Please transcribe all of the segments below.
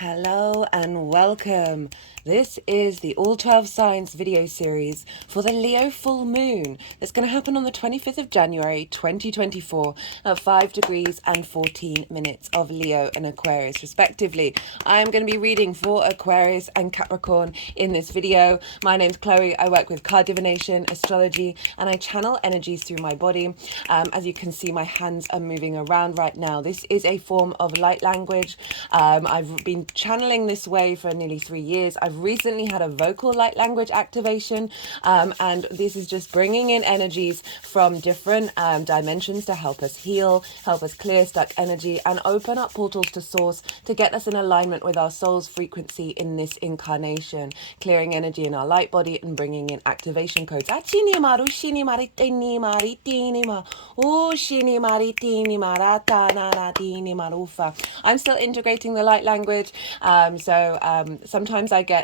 Hello and welcome. This is the All 12 Signs video series for the Leo full moon that's going to happen on the 25th of January 2024 at 5 degrees and 14 minutes of Leo and Aquarius respectively. I'm going to be reading for Aquarius and Capricorn in this video. My name's Chloe. I work with card divination, astrology, and I channel energies through my body. As you can see, my hands are moving around right now. This is a form of light language. I've been channeling this way for nearly 3 years. I've recently had a vocal light language activation, and this is just bringing in energies from different dimensions to help us heal, help us clear stuck energy, and open up portals to source to get us in alignment with our soul's frequency in this incarnation, clearing energy in our light body and bringing in activation codes. I'm still integrating the light language, so sometimes I get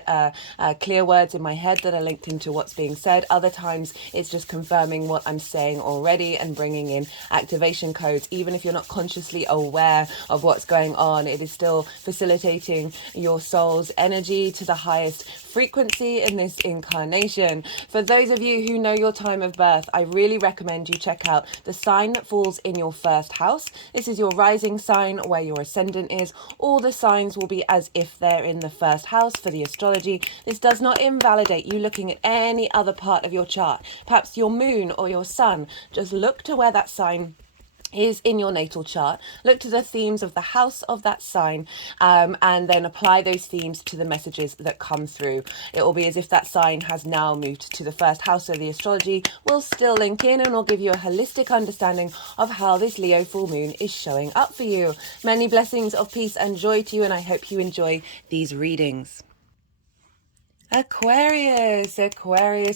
clear words in my head that are linked into what's being said. Other times it's just confirming what I'm saying already and bringing in activation codes. Even if you're not consciously aware of what's going on, it is still facilitating your soul's energy to the highest frequency in this incarnation. For those of you who know your time of birth, I really recommend you check out the sign that falls in your first house. This is your rising sign, where your ascendant is. All the signs will be as if they're in the first house for the astrology. This does not invalidate you looking at any other part of your chart, perhaps your moon or your sun. Just look to where that sign is in your natal chart, look to the themes of the house of that sign, and then apply those themes to the messages that come through. It will be as if that sign has now moved to the first house, so the astrology will still link in and will give you a holistic understanding of how this Leo full moon is showing up for you. Many blessings of peace and joy to you, and I hope you enjoy these readings. Aquarius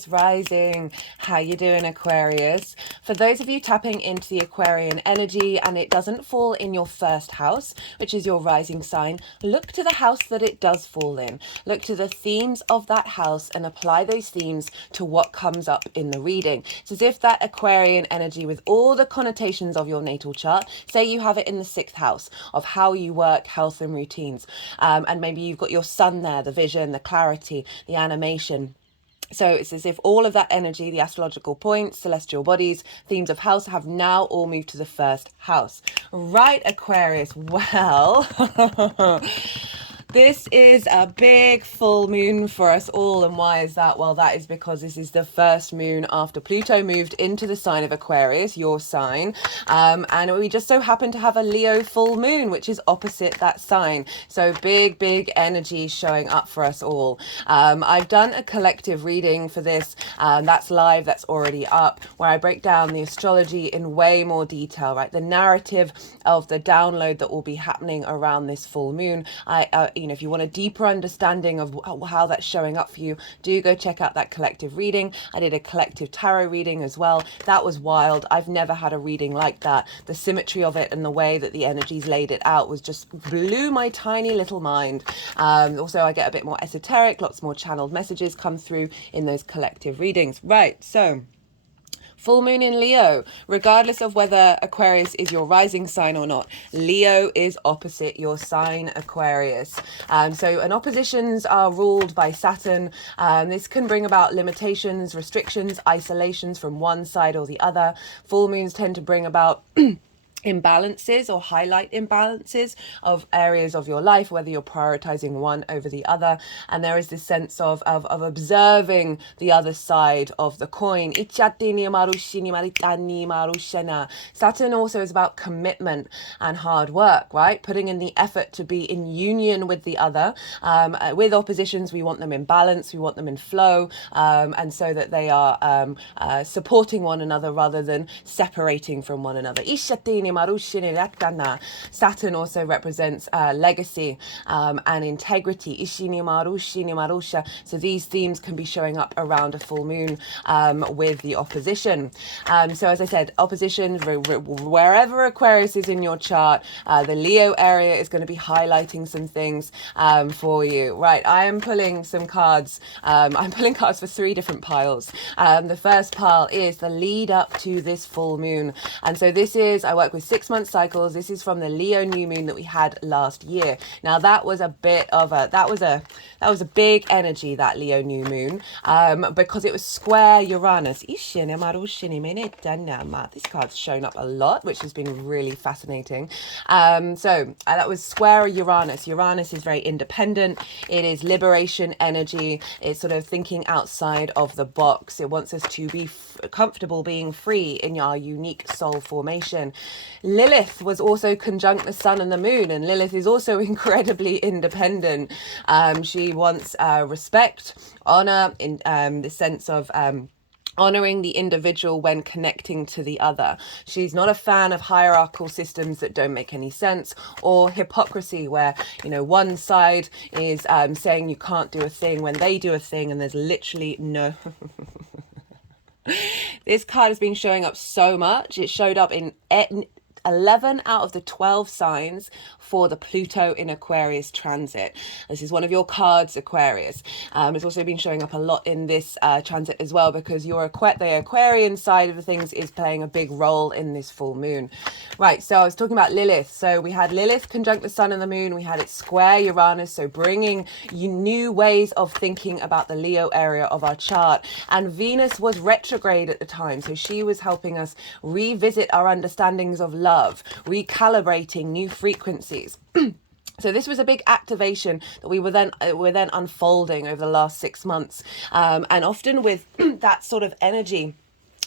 rising. How you doing, Aquarius? For those of you tapping into the Aquarian energy and it doesn't fall in your first house, which is your rising sign, look to the house that it does fall in. Look to the themes of that house and apply those themes to what comes up in the reading. It's as if that Aquarian energy, with all the connotations of your natal chart, say you have it in the 6th house of how you work, health and routines, and maybe you've got your sun there, the vision, the clarity, the animation. So it's as if all of that energy, the astrological points, celestial bodies, themes of house, have now all moved to the first house. Right, Aquarius? Well, this is a big full moon for us all. And why is that? Well, that is because this is the first moon after Pluto moved into the sign of Aquarius, your sign. And we just so happen to have a Leo full moon, which is opposite that sign. So big energy showing up for us all. I've done a collective reading for this. That's live, that's already up, where I break down the astrology in way more detail, right? The narrative of the download that will be happening around this full moon. If you want a deeper understanding of how that's showing up for you, do go check out that collective reading. I did a collective tarot reading as well. That was wild. I've never had a reading like that. The symmetry of it and the way that the energies laid it out was just blew my tiny little mind. Also, I get a bit more esoteric, lots more channeled messages come through in those collective readings. Right, so full moon in Leo, regardless of whether Aquarius is your rising sign or not, Leo is opposite your sign, Aquarius. And oppositions are ruled by Saturn. This can bring about limitations, restrictions, isolations from one side or the other. Full moons tend to bring about imbalances or highlight imbalances of areas of your life, whether you're prioritizing one over the other. And there is this sense of observing the other side of the coin. Saturn also is about commitment and hard work, right? Putting in the effort to be in union with the other. With oppositions, we want them in balance, we want them in flow, and so that they are supporting one another rather than separating from one another. Saturn also represents legacy and integrity. So these themes can be showing up around a full moon with the opposition. So as I said, opposition, wherever Aquarius is in your chart, the Leo area is going to be highlighting some things for you. Right, I am pulling some cards. I'm pulling cards for 3 different piles. The first pile is the lead up to this full moon. And so this is, I work with with 6 month cycles. This is from the Leo new moon that we had last year. Now that was a bit of a, that was a big energy, that Leo new moon, because it was square Uranus. This card's shown up a lot, which has been really fascinating. That was square Uranus. Uranus is very independent. It is liberation energy. It's sort of thinking outside of the box. It wants us to be comfortable being free in our unique soul formation. Lilith was also conjunct the sun and the moon, and Lilith is also incredibly independent. She wants respect, honor, in the sense of honoring the individual when connecting to the other. She's not a fan of hierarchical systems that don't make any sense, or hypocrisy where, you know, one side is saying you can't do a thing when they do a thing, and there's literally no... This card has been showing up so much. It showed up in 11 out of the 12 signs for the Pluto in Aquarius transit. This is one of your cards, Aquarius. It's also been showing up a lot in this transit as well, because the Aquarian side of the things is playing a big role in this full moon. Right, so I was talking about Lilith. So we had Lilith conjunct the sun and the moon. We had it square Uranus, so bringing new ways of thinking about the Leo area of our chart. And Venus was retrograde at the time, so she was helping us revisit our understandings of love, recalibrating new frequencies. So this was a big activation that we were then unfolding over the last 6 months, and often with that sort of energy,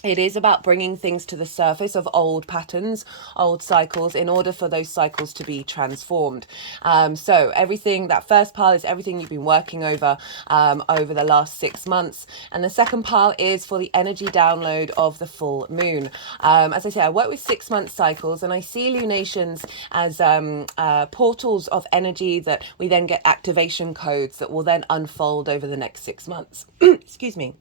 it is about bringing things to the surface of old patterns, old cycles, in order for those cycles to be transformed. So everything, that first pile is everything you've been working over over the last 6 months. And the second pile is for the energy download of the full moon. As I say, I work with 6 month cycles, and I see lunations as portals of energy that we then get activation codes that will then unfold over the next 6 months. Excuse me.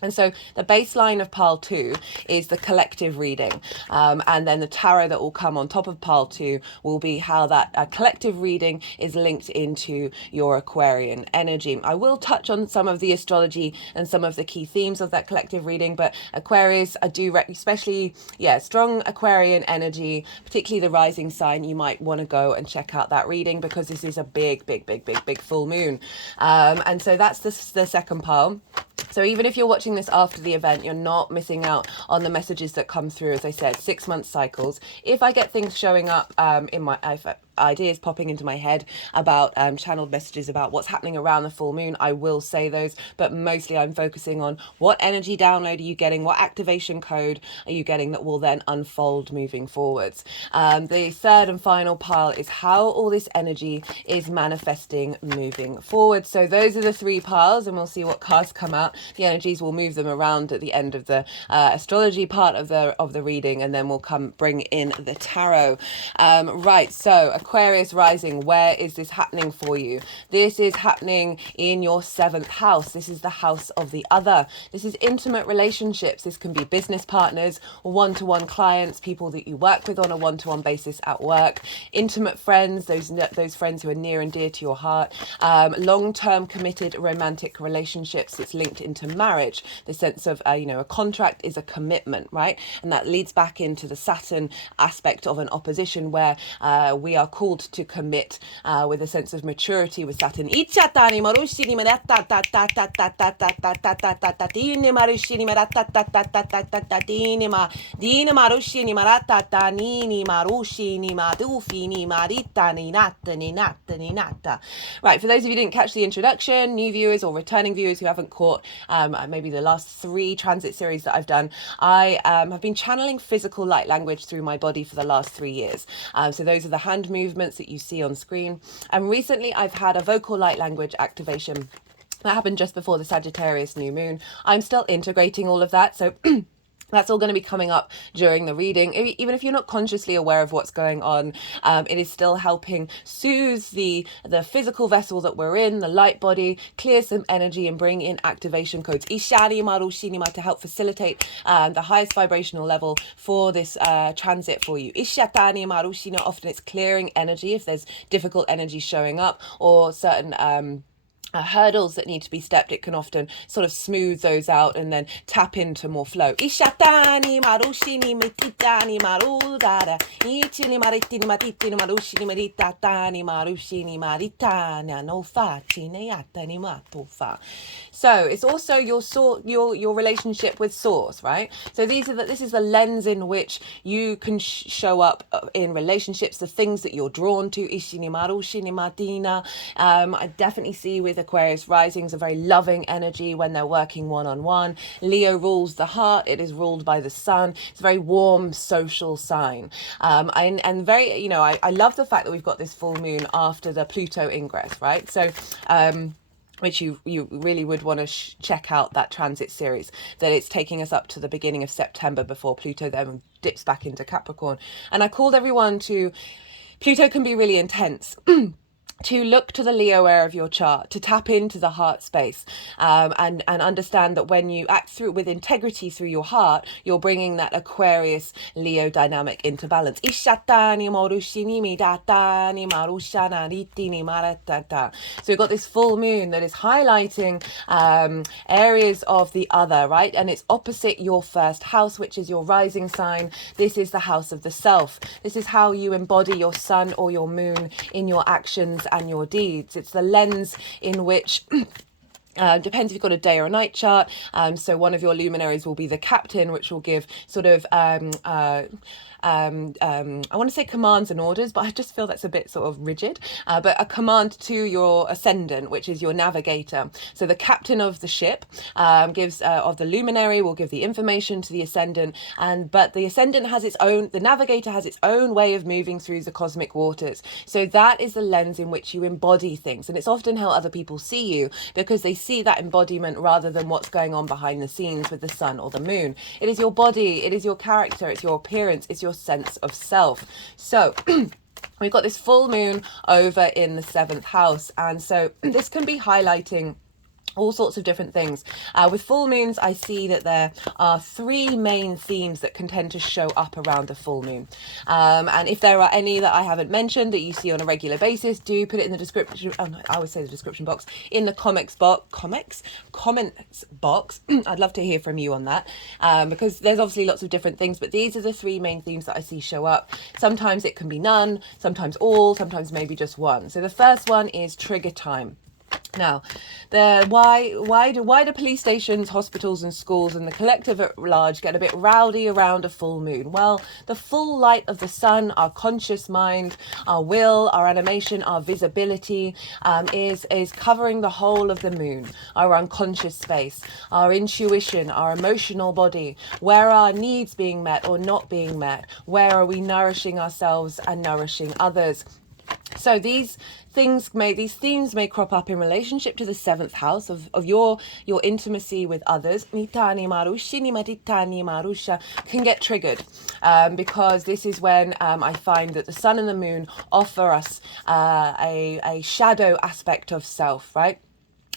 And so the baseline of pile 2 is the collective reading. And then the tarot that will come on top of pile 2 will be how that collective reading is linked into your Aquarian energy. I will touch on some of the astrology and some of the key themes of that collective reading, but Aquarius, I do, especially, strong Aquarian energy, particularly the rising sign, you might want to go and check out that reading, because this is a big full moon. And so that's the second pile. So even if you're watching this after the event, you're not missing out on the messages that come through. As I said, 6 month cycles. If I get things showing up in my ideas popping into my head about channeled messages about what's happening around the full moon, I will say those, but mostly I'm focusing on what energy download are you getting, what activation code are you getting that will then unfold moving forwards. The third and final pile is how all this energy is manifesting moving forward. So those are the 3 piles, and we'll see what cards come out. The energies, will move them around at the end of the astrology part of the reading, and then we'll bring in the tarot. Right, so Aquarius rising, where is this happening for you? This is happening in your 7th house. This is the house of the other. This is intimate relationships. This can be business partners, one-to-one clients, people that you work with on a one-to-one basis at work, intimate friends, those friends who are near and dear to your heart, long-term committed romantic relationships that's linked into marriage. The sense of, a contract is a commitment, right? And that leads back into the Saturn aspect of an opposition, where we are called to commit with a sense of maturity with Saturn. Right, for those of you who didn't catch the introduction, new viewers or returning viewers who haven't caught maybe the last 3 transit series that I've done, I have been channeling physical light language through my body for the last 3 years. So those are the hand movements that you see on screen. And recently I've had a vocal light language activation that happened just before the Sagittarius new moon. I'm still integrating all of that. So that's all going to be coming up during the reading. Even if you're not consciously aware of what's going on, it is still helping soothe the physical vessel that we're in, the light body, clear some energy and bring in activation codes Ishani Maru Shinima to help facilitate the highest vibrational level for this transit for you. Ishatani Maru Shina, often it's clearing energy if there's difficult energy showing up, or certain hurdles that need to be stepped, it can often sort of smooth those out and then tap into more flow. Ishatani marushini mititani marudara. Ichini maritini matitini marushini maritatani marushini maritana no fa chineyatani matofa. So it's also your relationship with source, right? So this is the lens in which you can show up in relationships, the things that you're drawn to. Ishini marushini matina. I definitely see with Aquarius risings a very loving energy when they're working one-on-one. Leo rules the heart. It is ruled by the sun. It's a very warm social sign. And very, I love the fact that we've got this full moon after the Pluto ingress, right? So, which you really would want to check out that transit series, that it's taking us up to the beginning of September before Pluto then dips back into Capricorn. And I called everyone to, Pluto can be really intense. To look to the Leo area of your chart, to tap into the heart space, and understand that when you act through with integrity through your heart, you're bringing that Aquarius Leo dynamic into balance. So we've got this full moon that is highlighting areas of the other, right? And it's opposite your first house, which is your rising sign. This is the house of the self. This is how you embody your sun or your moon in your actions and your deeds. It's the lens in which depends if you've got a day or a night chart. So one of your luminaries will be the captain, which will give sort of I want to say commands and orders, but I just feel that's a bit sort of rigid, but a command to your ascendant, which is your navigator. So the captain of the ship gives of the luminary will give the information to the ascendant, but the ascendant has its own, the navigator has its own way of moving through the cosmic waters. So that is the lens in which you embody things, and it's often how other people see you, because they see that embodiment rather than what's going on behind the scenes with the sun or the moon. It is your body, it is your character, it's your appearance, it's your sense of self. So we've got this full moon over in the 7th house, and so this can be highlighting all sorts of different things. With full moons, I see that there are 3 main themes that can tend to show up around a full moon. And if there are any that I haven't mentioned that you see on a regular basis, do put it in the description. Oh, no, I always say the description box, in the comments box. I'd love to hear from you on that, because there's obviously lots of different things, but these are the 3 main themes that I see show up. Sometimes it can be none, sometimes all, sometimes maybe just one. So the first one is trigger time. Now, why do police stations, hospitals and schools and the collective at large get a bit rowdy around a full moon? Well, the full light of the sun, our conscious mind, our will, our animation, our visibility is covering the whole of the moon, our unconscious space, our intuition, our emotional body. Where are needs being met or not being met? Where are we nourishing ourselves and nourishing others? So these themes may crop up in relationship to the 7th house of your intimacy with others. Can get triggered because this is when I find that the sun and the moon offer us a shadow aspect of self, right?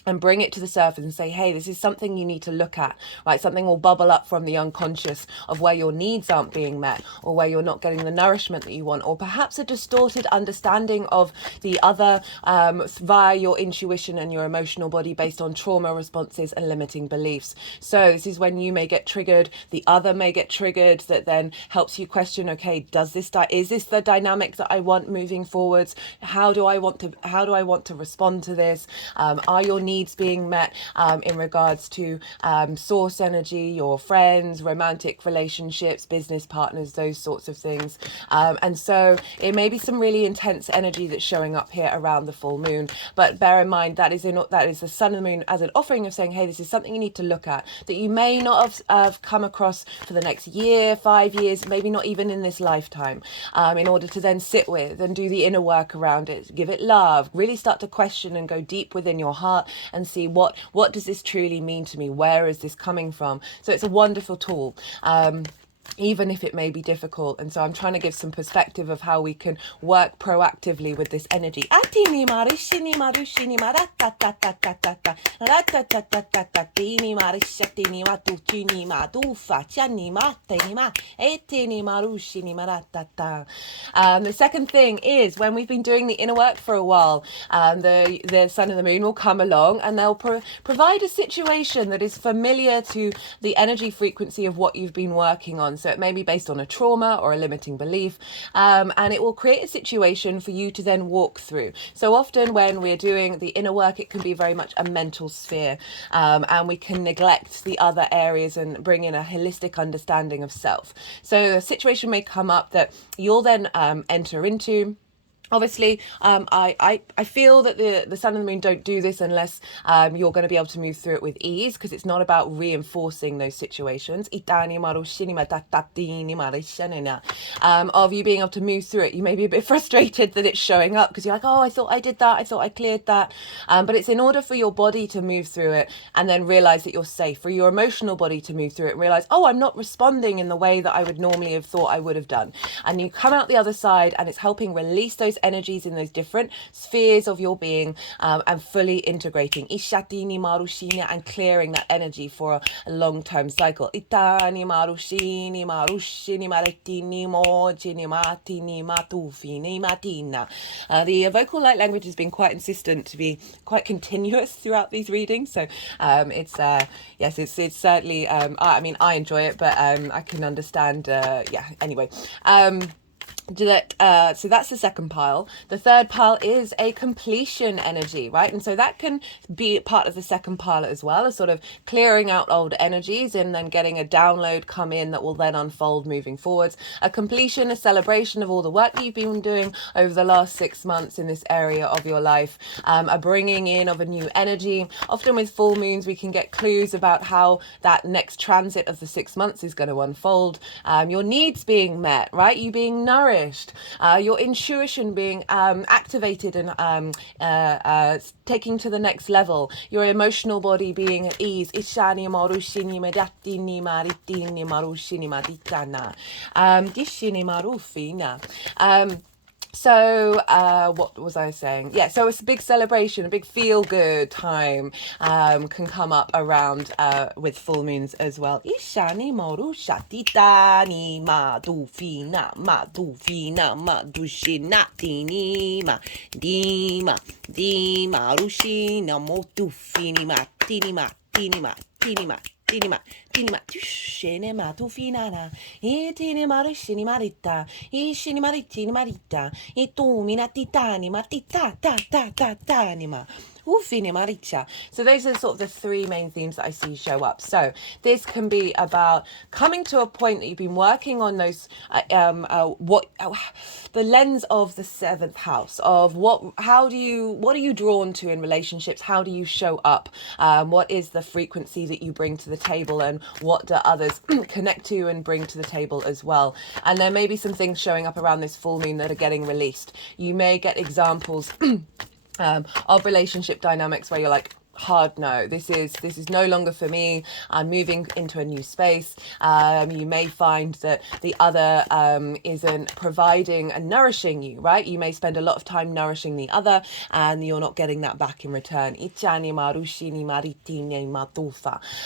And bring it to the surface and say, hey, this is something you need to look at, right? Something will bubble up from the unconscious of where your needs aren't being met, or where you're not getting the nourishment that you want, or perhaps a distorted understanding of the other via your intuition and your emotional body based on trauma responses and limiting beliefs. So this is when you may get triggered, the other may get triggered, that then helps you question, okay, is this the dynamic that I want moving forwards? How do I want to respond to this? Are your needs being met in regards to source energy, your friends, romantic relationships, business partners, those sorts of things. And so it may be some really intense energy that's showing up here around the full moon, but bear in mind that is the sun and the moon as an offering of saying, hey, this is something you need to look at, that you may not have come across for the next year, 5 years, maybe not even in this lifetime, in order to then sit with and do the inner work around it, give it love, really start to question and go deep within your heart and see what does this truly mean to me? Where is this coming from? So it's a wonderful tool. even if it may be difficult. And so I'm trying to give some perspective of how we can work proactively with this energy. The second thing is, when we've been doing the inner work for a while, the sun and the moon will come along and they'll provide a situation that is familiar to the energy frequency of what you've been working on. So it may be based on a trauma or a limiting belief, and it will create a situation for you to then walk through. So often when we're doing the inner work, it can be very much a mental sphere, and we can neglect the other areas and bring in a holistic understanding of self. So a situation may come up that you'll then enter into. Obviously, I feel that the sun and the moon don't do this unless you're going to be able to move through it with ease, because it's not about reinforcing those situations. Of you being able to move through it. You may be a bit frustrated that it's showing up because you're like, oh, I thought I did that. I thought I cleared that. But it's in order for your body to move through it and then realize that you're safe, for your emotional body to move through it and realize, oh, I'm not responding in the way that I would normally have thought I would have done. And you come out the other side and it's helping release those energies in those different spheres of your being, and fully integrating and clearing that energy for a long-term cycle. The vocal light language has been quite insistent to be quite continuous throughout these readings, so it's certainly I mean, I enjoy it, but I can understand anyway. So that's the second pile. The third pile is a completion energy, right? And so that can be part of the second pile as well, as sort of clearing out old energies and then getting a download come in that will then unfold moving forwards. A completion, a celebration of all the work that you've been doing over the last 6 months in this area of your life, a bringing in of a new energy. Often with full moons, we can get clues about how that next transit of the 6 months is going to unfold. Your needs being met, right? You being nourished. Your intuition being activated and taking to the next level, your emotional body being at ease. So what was I saying? Yeah, so it's a big celebration, a big feel-good time can come up around with full moons as well. Ishani moru shatita ni ma du fina ma du fina ma du shina tini ma di ma rushina mo du fini ma tini ma tini ma tini ma tinima tushene matu finana e tini marishini marita e shini maritini marita e tu minatitani matita ta ta ta tanima. So those are sort of the three main themes that I see show up. So this can be about coming to a point that you've been working on those, the lens of the seventh house of what are you drawn to in relationships? How do you show up? What is the frequency that you bring to the table, and what do others connect to and bring to the table as well? And there may be some things showing up around this full moon that are getting released. You may get examples of relationship dynamics where you're like, hard no, this is no longer for me, I'm moving into a new space. You may find that the other isn't providing and nourishing you, right? You may spend a lot of time nourishing the other and you're not getting that back in return.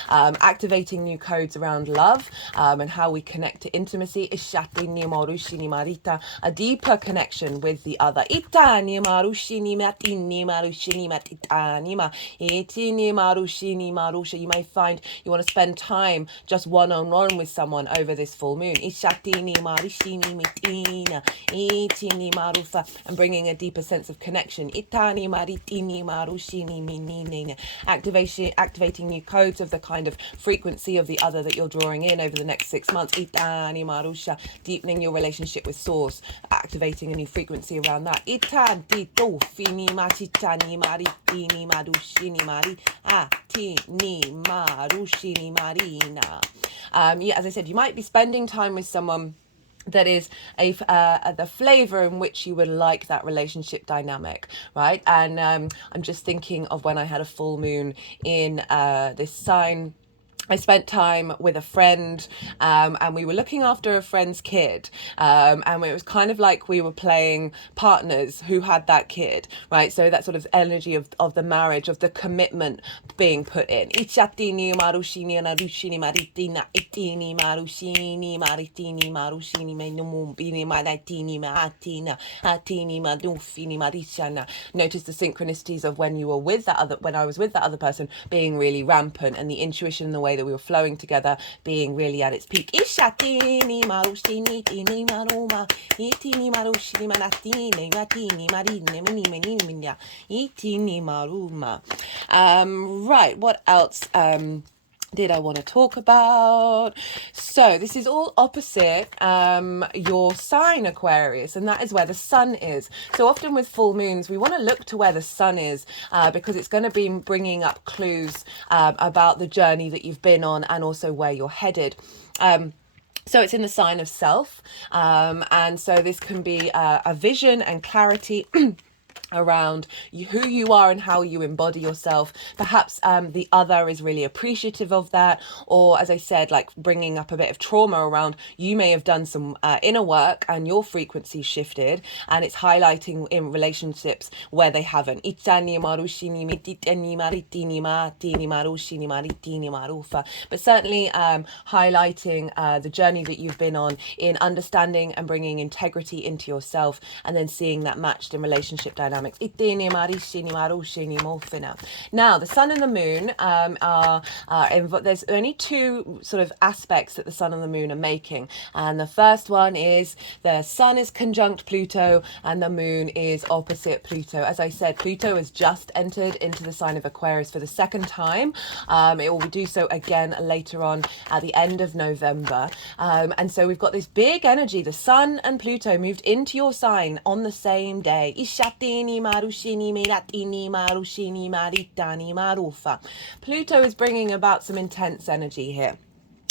Activating new codes around love and how we connect to intimacy. A deeper connection with the other. You may find you want to spend time just one-on-one with someone over this full moon. And bringing a deeper sense of connection. Activating new codes of the kind of frequency of the other that you're drawing in over the next 6 months. Deepening your relationship with source, activating a new frequency around that. As I said, you might be spending time with someone that is the flavor in which you would like that relationship dynamic, right? And I'm just thinking of when I had a full moon in this sign I spent time with a friend, and we were looking after a friend's kid, and it was kind of like we were playing partners who had that kid, right? So that sort of energy of the marriage, of the commitment being put in. Ichatini marushini narushini maritina itini marushini maritini marushini menumbini maritini maatina atini madufini marishana. Notice the synchronicities of when you were with that other, when I was with that other person, being really rampant, and the intuition in the way that we were flowing together being really at its peak. Ishatini marushini tini maruma itini marushini manatini matini marine mini mini minya itini maruma. Right, what else did I want to talk about? So this is all opposite your sign, Aquarius, and that is where the sun is. So often with full moons, we want to look to where the sun is because it's going to be bringing up clues about the journey that you've been on and also where you're headed. So it's in the sign of self, and so this can be a vision and clarity around who you are and how you embody yourself. Perhaps the other is really appreciative of that, or as I said, like bringing up a bit of trauma around, you may have done some inner work and your frequency shifted, and it's highlighting in relationships where they haven't. But certainly highlighting the journey that you've been on in understanding and bringing integrity into yourself, and then seeing that matched in relationship dynamics. Now, the sun and the moon there's only two sort of aspects that the sun and the moon are making. And the first one is the sun is conjunct Pluto and the moon is opposite Pluto. As I said, Pluto has just entered into the sign of Aquarius for the second time. It will do so again later on at the end of November. And so we've got this big energy. The sun and Pluto moved into your sign on the same day. Pluto is bringing about some intense energy here.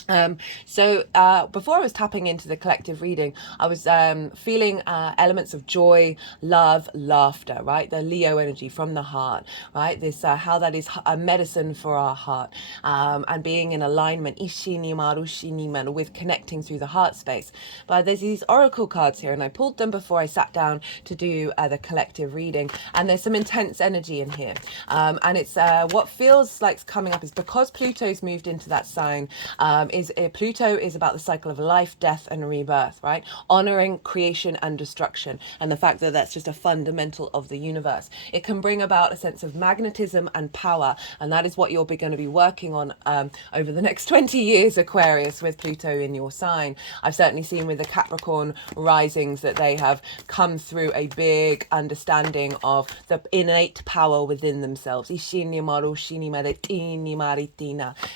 Before I was tapping into the collective reading, I was feeling elements of joy, love, laughter, right? The Leo energy from the heart, right? This how that is a medicine for our heart, and being in alignment with connecting through the heart space. But there's these oracle cards here, and I pulled them before I sat down to do the collective reading, and there's some intense energy in here, and it's what feels like coming up is because Pluto's moved into that sign. Pluto is about the cycle of life, death, and rebirth, right? Honoring creation and destruction, and the fact that that's just a fundamental of the universe. It can bring about a sense of magnetism and power, and that is what you're going to be working on over the next 20 years, Aquarius, with Pluto in your sign. I've certainly seen with the Capricorn risings that they have come through a big understanding of the innate power within themselves.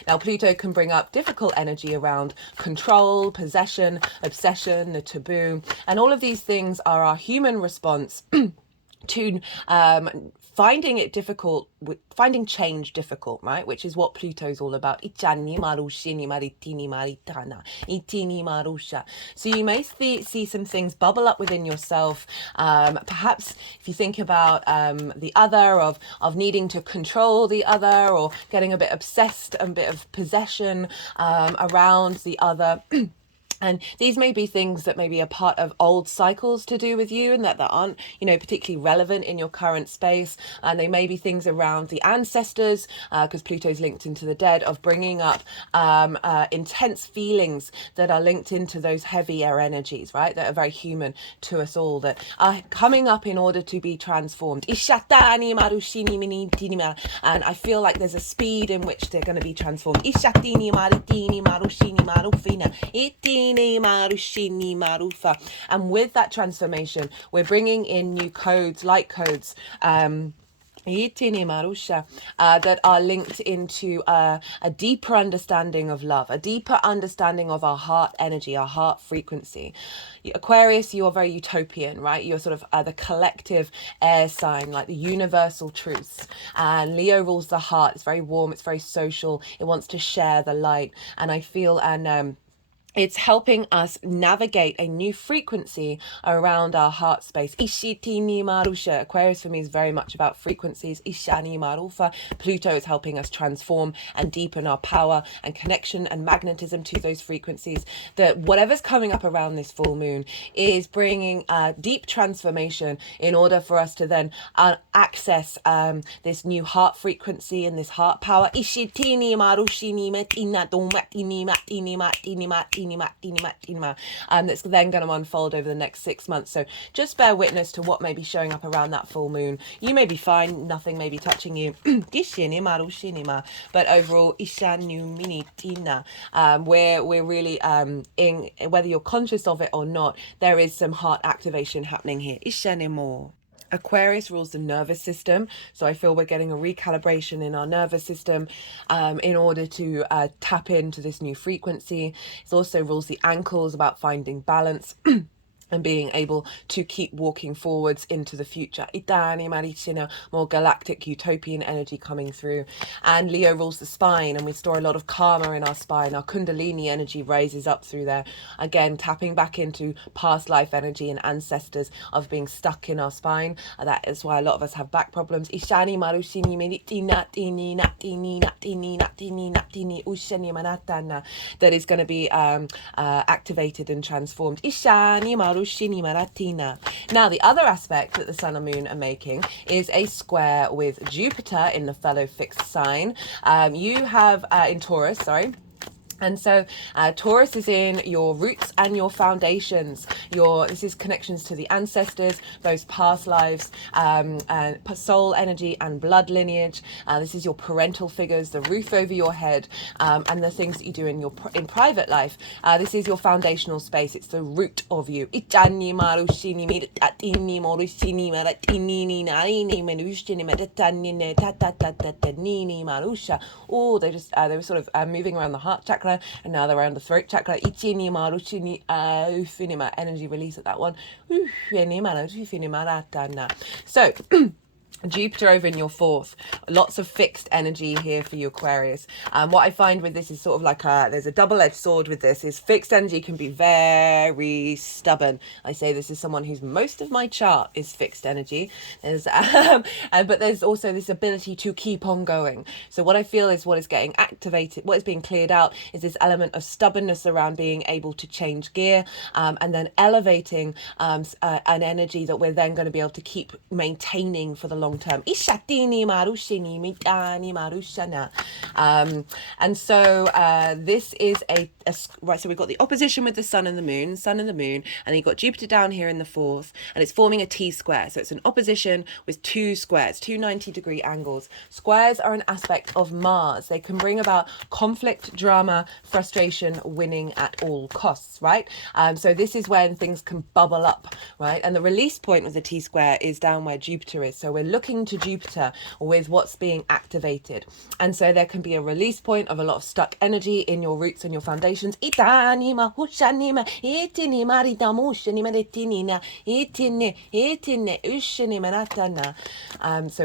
Now, Pluto can bring up difficult energy around control, possession, obsession, the taboo, and all of these things are our human response to finding it difficult, finding change difficult, right? Which is what Pluto's all about. So you may see some things bubble up within yourself. Perhaps if you think about the other, of needing to control the other, or getting a bit obsessed, a bit of possession around the other. And these may be things that may be a part of old cycles to do with you, and that aren't, particularly relevant in your current space. And they may be things around the ancestors, because Pluto's linked into the dead, of bringing up intense feelings that are linked into those heavier energies, right? That are very human to us all, that are coming up in order to be transformed. And I feel like there's a speed in which they're going to be transformed. And with that transformation, we're bringing in new codes, light codes, that are linked into a deeper understanding of love, a deeper understanding of our heart energy, our heart frequency. Aquarius, you're very utopian, right? You're sort of the collective air sign, like the universal truths. And Leo rules the heart. It's very warm. It's very social. It wants to share the light. And I feel, it's helping us navigate a new frequency around our heart space. Ishitini Marusha. Aquarius for me is very much about frequencies. Ishani Marufa. Pluto is helping us transform and deepen our power and connection and magnetism to those frequencies. That whatever's coming up around this full moon is bringing deep transformation in order for us to then access this new heart frequency and this heart power. Ishitini Marushini Metina Domatini Matini Matini Matini that's then going to unfold over the next 6 months. So just bear witness to what may be showing up around that full moon. You may be fine, nothing may be touching you, but overall we're really in, whether you're conscious of it or not, there is some heart activation happening here. Aquarius rules the nervous system, so I feel we're getting a recalibration in our nervous system in order to tap into this new frequency. It also rules the ankles, about finding balance and being able to keep walking forwards into the future. Itani Marichina, more galactic utopian energy coming through. And Leo rules the spine, and we store a lot of karma in our spine. Our Kundalini energy raises up through there. Again, tapping back into past life energy and ancestors of being stuck in our spine. That is why a lot of us have back problems. Ishani Marushini Meditina Tini Natini Natini Natini Natini Ushani Manatana. That is going to be activated and transformed. Ishani Maru Now, the other aspect that the Sun and Moon are making is a square with Jupiter in the fellow fixed sign. You have in Taurus, and so Taurus is in your roots and your foundations. This is connections to the ancestors, those past lives, soul energy and blood lineage. This is your parental figures, the roof over your head, and the things that you do in private life. This is your foundational space. It's the root of you. Oh, they were sort of moving around the heart chakra, and now they're around the throat chakra. Energy release at that one. So Jupiter over in your fourth, lots of fixed energy here for you Aquarius. What I find with this is sort of like there's a double-edged sword with this, is fixed energy can be very stubborn. I say this is someone whose most of my chart is fixed energy. But there's also this ability to keep on going. So what I feel is what is getting activated, what is being cleared out, is this element of stubbornness around being able to change gear, and then elevating an energy that we're then going to be able to keep maintaining for the long term. And so this is right, so we've got the opposition with the sun and the moon, and then you've got Jupiter down here in the fourth, and it's forming a T-square. So it's an opposition with two squares, two 90-degree angles. Squares are an aspect of Mars. They can bring about conflict, drama, frustration, winning at all costs, right? So this is when things can bubble up, right? And the release point with the T-square is down where Jupiter is. So we're looking to Jupiter with what's being activated. And so there can be a release point of a lot of stuck energy in your roots and your foundations. So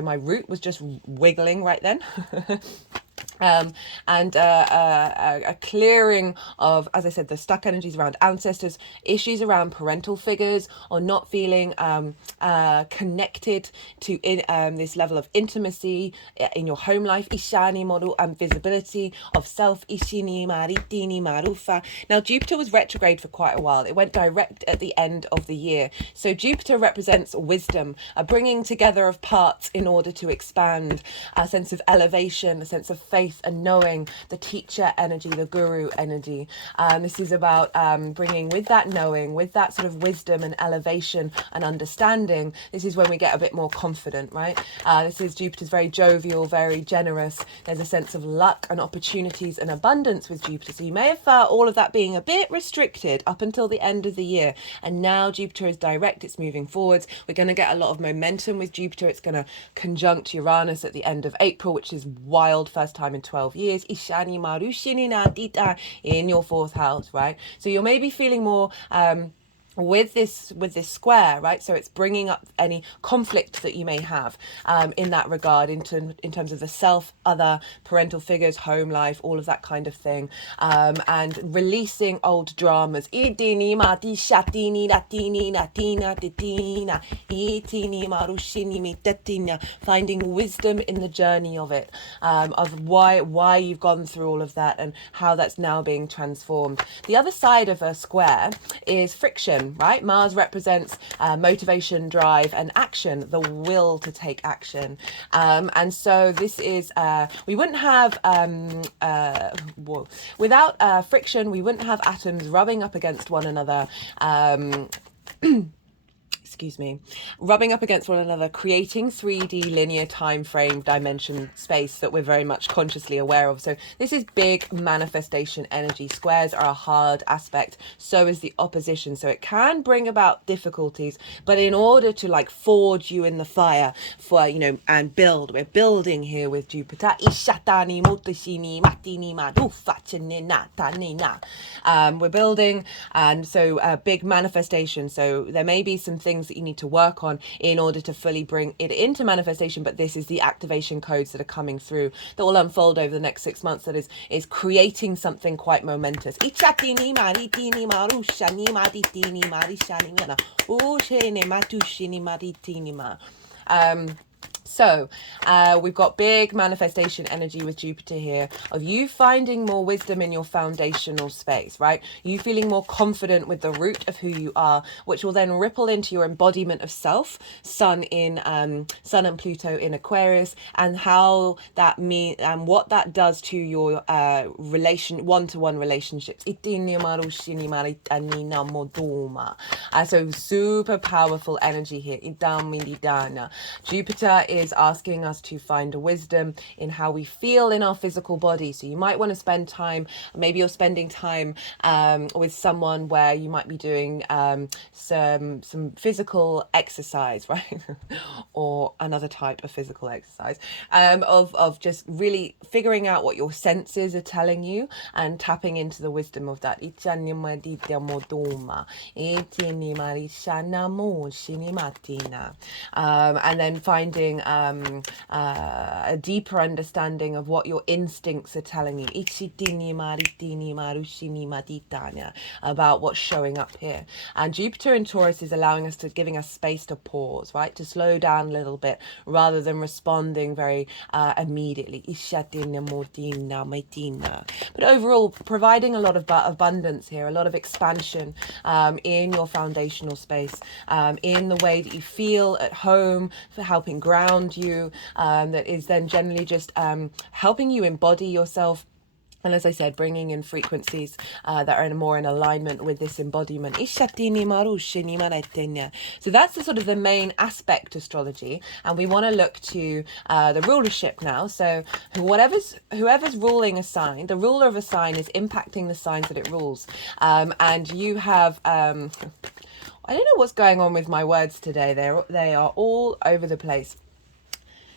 my root was just wiggling right then. And a clearing of, as I said, the stuck energies around ancestors, issues around parental figures, or not feeling connected to this level of intimacy in your home life. Ishani model and visibility of self. Ishini maritini marufa. Now, Jupiter was retrograde for quite a while. It went direct at the end of the year. So Jupiter represents wisdom, a bringing together of parts in order to expand, a sense of elevation, a sense of faith and knowing, the teacher energy, the guru energy. This is about bringing with that knowing, with that sort of wisdom and elevation and understanding. This is when we get a bit more confident, right? Jupiter's very jovial, very generous. There's a sense of luck and opportunities and abundance with Jupiter. So you may have felt all of that being a bit restricted up until the end of the year. And now Jupiter is direct, it's moving forwards. We're going to get a lot of momentum with Jupiter. It's going to conjunct Uranus at the end of April, which is wild, first time in 12 years. Ishani Marushini Nadita in your fourth house, right? So you're maybe feeling more with this square, right? So it's bringing up any conflict that you may have in that regard, in terms of the self, other, parental figures, home life, all of that kind of thing, and releasing old dramas. Finding wisdom in the journey of it, of why you've gone through all of that and how that's now being transformed. The other side of a square is friction, right? Mars represents motivation, drive, and action, the will to take action. And so this is, we wouldn't have, without friction, we wouldn't have atoms rubbing up against one another. Excuse me, rubbing up against one another, creating 3D linear time frame dimension space that we're very much consciously aware of. So this is big manifestation energy. Squares are a hard aspect, so is the opposition. So it can bring about difficulties, but in order to like forge you in the fire for, you know, and build, we're building here with Jupiter. We're building, and so big manifestation. So there may be some things that you need to work on in order to fully bring it into manifestation, but this is the activation codes that are coming through that will unfold over the next 6 months, that is creating something quite momentous. So we've got big manifestation energy with Jupiter here, of you finding more wisdom in your foundational space, right? You feeling more confident with the root of who you are, which will then ripple into your embodiment of self, Sun and Pluto in Aquarius, and how that and what that does to your one-to-one relationships. So super powerful energy here. Jupiter is asking us to find a wisdom in how we feel in our physical body. So you might want to spend time, maybe you're spending time with someone where you might be doing some physical exercise, right? Or another type of physical exercise, of just really figuring out what your senses are telling you and tapping into the wisdom of that. And then finding a deeper understanding of what your instincts are telling you about what's showing up here. And Jupiter in Taurus is allowing us giving us space to pause, right? To slow down a little bit rather than responding very immediately. But overall, providing a lot of abundance here, a lot of expansion in your foundational space, in the way that you feel at home, for helping ground you, that is then generally just helping you embody yourself. And as I said, bringing in frequencies that are more in alignment with this embodiment. So that's the sort of the main aspect astrology. And we want to look to the rulership now. So whoever's ruling a sign, the ruler of a sign is impacting the signs that it rules. And you have... I don't know what's going on with my words today. They are all over the place.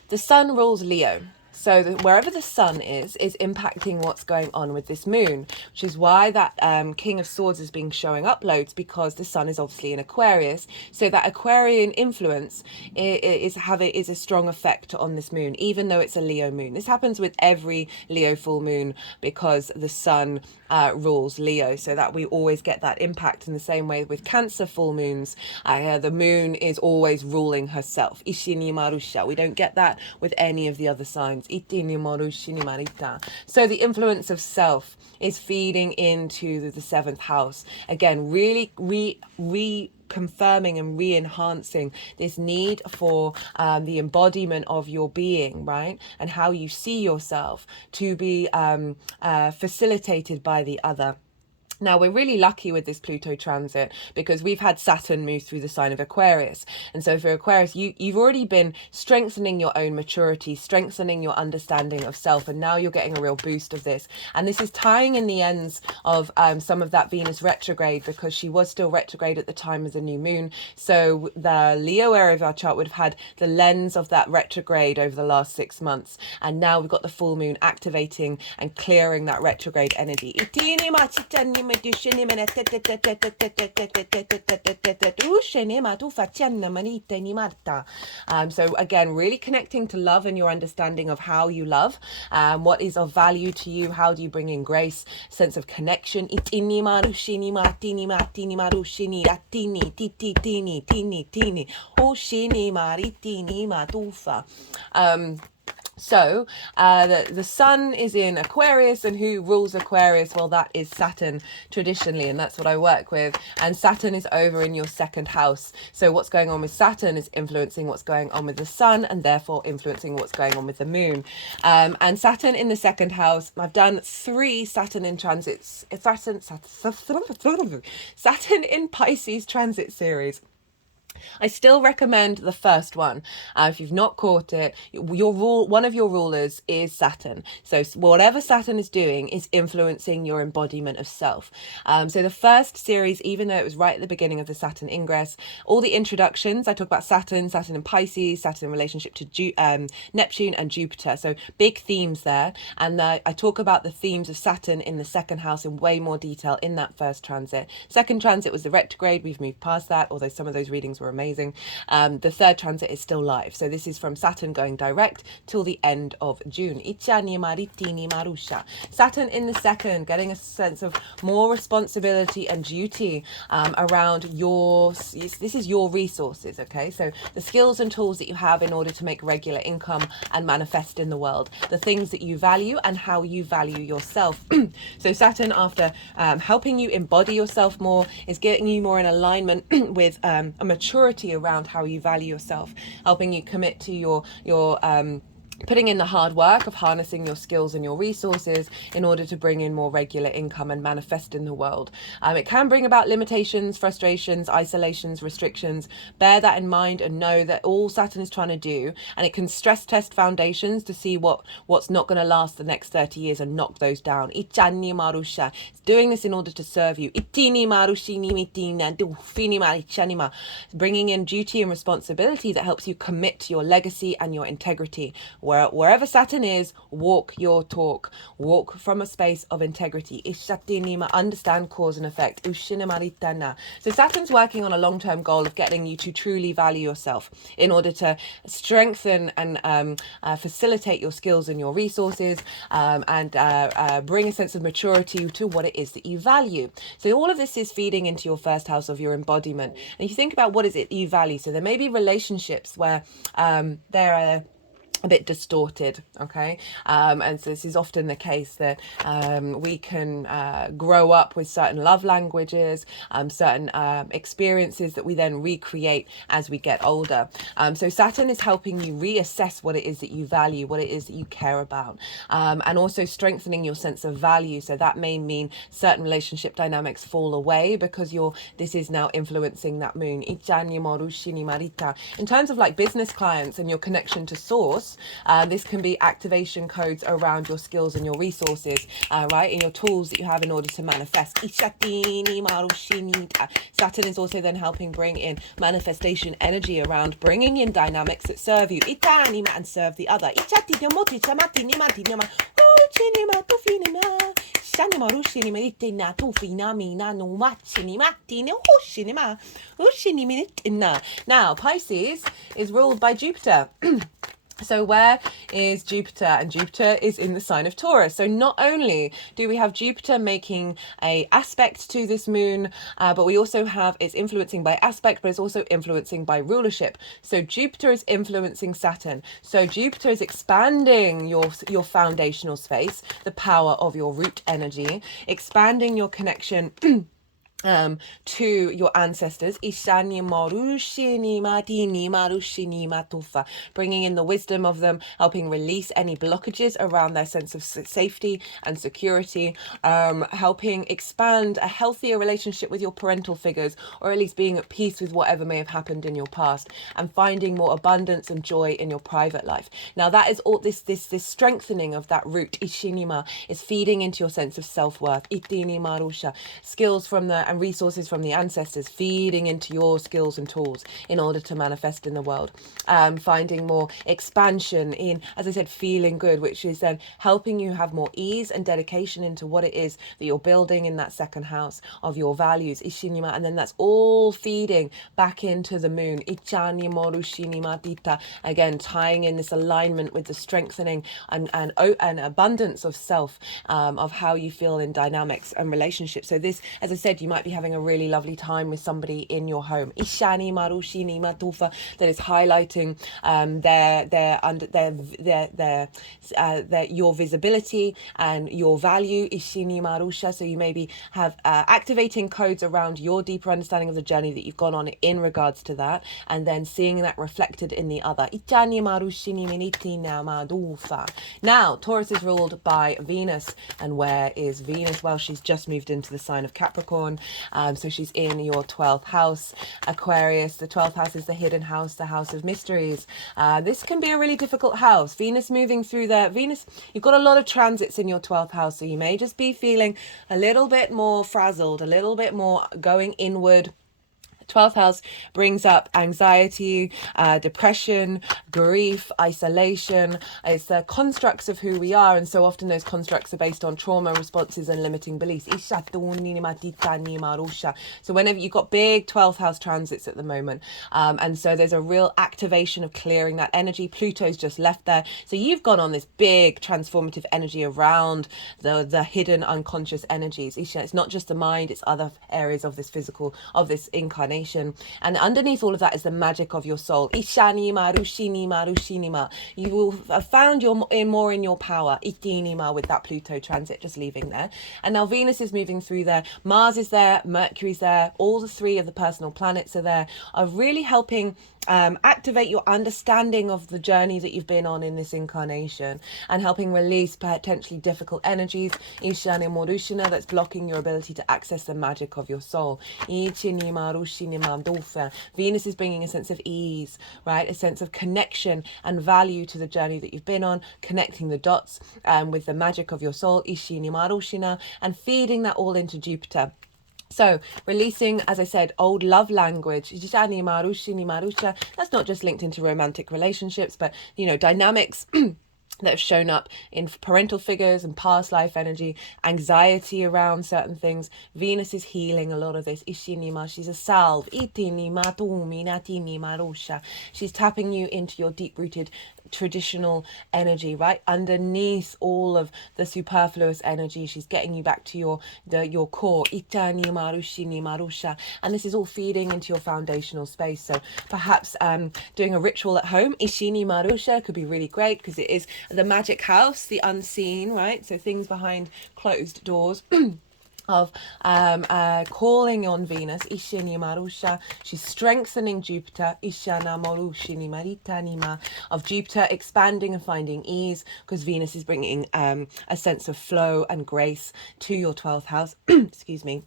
The sun rules Leo. So wherever the sun is impacting what's going on with this moon, which is why that King of Swords is being showing up loads, because the sun is obviously in Aquarius. So that Aquarian influence is a strong effect on this moon, even though it's a Leo moon. This happens with every Leo full moon because the sun rules Leo, so that we always get that impact. In the same way with Cancer full moons, the moon is always ruling herself. We don't get that with any of the other signs. So the influence of self is feeding into the 7th house. Again, really confirming and re-enhancing this need for the embodiment of your being, right? And how you see yourself to be facilitated by the other. Now, we're really lucky with this Pluto transit because we've had Saturn move through the sign of Aquarius. And so for Aquarius, you've already been strengthening your own maturity, strengthening your understanding of self. And now you're getting a real boost of this. And this is tying in the ends of some of that Venus retrograde, because she was still retrograde at the time of the new moon. So the Leo area of our chart would have had the lens of that retrograde over the last 6 months. And now we've got the full moon activating and clearing that retrograde energy. So again, really connecting to love and your understanding of how you love, what is of value to you, how do you bring in grace, sense of connection. So the sun is in Aquarius, and who rules Aquarius? Well, that is Saturn traditionally, and that's what I work with. And Saturn is over in your second house. So what's going on with Saturn is influencing what's going on with the sun, and therefore influencing what's going on with the moon. And Saturn in the second house, I've done 3 Saturn in transits. Saturn in Pisces transit series. I still recommend the first one. If you've not caught it, one of your rulers is Saturn. So whatever Saturn is doing is influencing your embodiment of self. So the first series, even though it was right at the beginning of the Saturn ingress, all the introductions, I talk about Saturn in Pisces, Saturn in relationship to Neptune and Jupiter. So big themes there. And I talk about the themes of Saturn in the second house in way more detail in that first transit. Second transit was the retrograde. We've moved past that, although some of those readings were amazing. The third transit is still live. So this is from Saturn going direct till the end of June. Saturn in the second, getting a sense of more responsibility and duty around this is your resources, okay? So the skills and tools that you have in order to make regular income and manifest in the world, the things that you value and how you value yourself. So Saturn, after helping you embody yourself more, is getting you more in alignment with a maturity around how you value yourself, helping you commit to your putting in the hard work of harnessing your skills and your resources in order to bring in more regular income and manifest in the world. It can bring about limitations, frustrations, isolations, restrictions. Bear that in mind and know that all Saturn is trying to do, and it can stress test foundations to see what's not going to last the next 30 years and knock those down. It's doing this in order to serve you. Bringing in duty and responsibility that helps you commit to your legacy and your integrity. Wherever Saturn is, walk your talk. Walk from a space of integrity. Understand cause and effect. So Saturn's working on a long-term goal of getting you to truly value yourself in order to strengthen and facilitate your skills and your resources, and bring a sense of maturity to what it is that you value. So all of this is feeding into your first house of your embodiment. And if you think about what is it that you value, so there may be relationships where there are a bit distorted, okay? And so this is often the case that we can grow up with certain love languages, certain experiences that we then recreate as we get older. So Saturn is helping you reassess what it is that you value, what it is that you care about, and also strengthening your sense of value. So that may mean certain relationship dynamics fall away because this is now influencing that moon. In terms of like business clients and your connection to source, this can be activation codes around your skills and your resources, right, and your tools that you have in order to manifest. Saturn is also then helping bring in manifestation energy around bringing in dynamics that serve you and serve the other. Now, Pisces is ruled by Jupiter. So where is Jupiter? And Jupiter is in the sign of Taurus. So not only do we have Jupiter making a aspect to this moon, but we also have it's influencing by aspect, but it's also influencing by rulership. So Jupiter is influencing Saturn. So Jupiter is expanding your foundational space, the power of your root energy, expanding your connection to your ancestors, bringing in the wisdom of them, helping release any blockages around their sense of safety and security, helping expand a healthier relationship with your parental figures, or at least being at peace with whatever may have happened in your past, and finding more abundance and joy in your private life. Now that is all this strengthening of that root, is feeding into your sense of self-worth, skills from the and resources from the ancestors feeding into your skills and tools in order to manifest in the world. Finding more expansion in, as I said, feeling good, which is then helping you have more ease and dedication into what it is that you're building in that second house of your values, Ishinima, and then that's all feeding back into the moon, Ichani Moru Shinima Dita, again tying in this alignment with the strengthening and abundance of self, of how you feel in dynamics and relationships. So this, as I said, you might be having a really lovely time with somebody in your home, Ishani Maru Shinima Tufa, that is highlighting your visibility and your value, Ishini Marusha. So you maybe have activating codes around your deeper understanding of the journey that you've gone on in regards to that, and then seeing that reflected in the other. Now, Taurus is ruled by Venus, and where is Venus? Well, she's just moved into the sign of Capricorn, so she's in your 12th house, Aquarius. The 12th house is the hidden house, the house of mysteries. This can be a really difficult house. Venus moving through there. Venus, you've got a lot of transits in your 12th house, so you may just be feeling a little bit more frazzled, a little bit more going inward. 12th house brings up anxiety, depression, grief, isolation. It's the constructs of who we are, and so often those constructs are based on trauma responses and limiting beliefs. So whenever you've got big 12th house transits at the moment, and so there's a real activation of clearing that energy. Pluto's just left there, so you've gone on this big transformative energy around the hidden unconscious energies. It's not just the mind, it's other areas of this physical, of this incarnation. And underneath all of that is the magic of your soul. Ishanima, Rushinima, Rushinima. You will have found more in your power. Itinima, with that Pluto transit just leaving there. And now Venus is moving through there. Mars is there. Mercury's there. All the three of the personal planets are there, are really helping activate your understanding of the journey that you've been on in this incarnation, and helping release potentially difficult energies, Ishana Morushina, that's blocking your ability to access the magic of your soul. Venus is bringing a sense of ease, right? A sense of connection and value to the journey that you've been on, connecting the dots with the magic of your soul, Ishini Marushina, and feeding that all into Jupiter. So releasing, as I said, old love language. That's not just linked into romantic relationships, but, you know, dynamics that have shown up in parental figures and past life energy, anxiety around certain things. Venus is healing a lot of this. Ishinima, she's a salve. She's tapping you into your deep-rooted traditional energy, right underneath all of the superfluous energy. She's getting you back to your core, and this is all feeding into your foundational space. So perhaps doing a ritual at home, Ishini Marusha, could be really great, because it is the magic house, the unseen, right? So things behind closed doors. Of calling on Venus, Ishini Marusha. She's strengthening Jupiter, Ishana Morushini Maritanima, of Jupiter expanding and finding ease, because Venus is bringing a sense of flow and grace to your 12th house. Excuse me.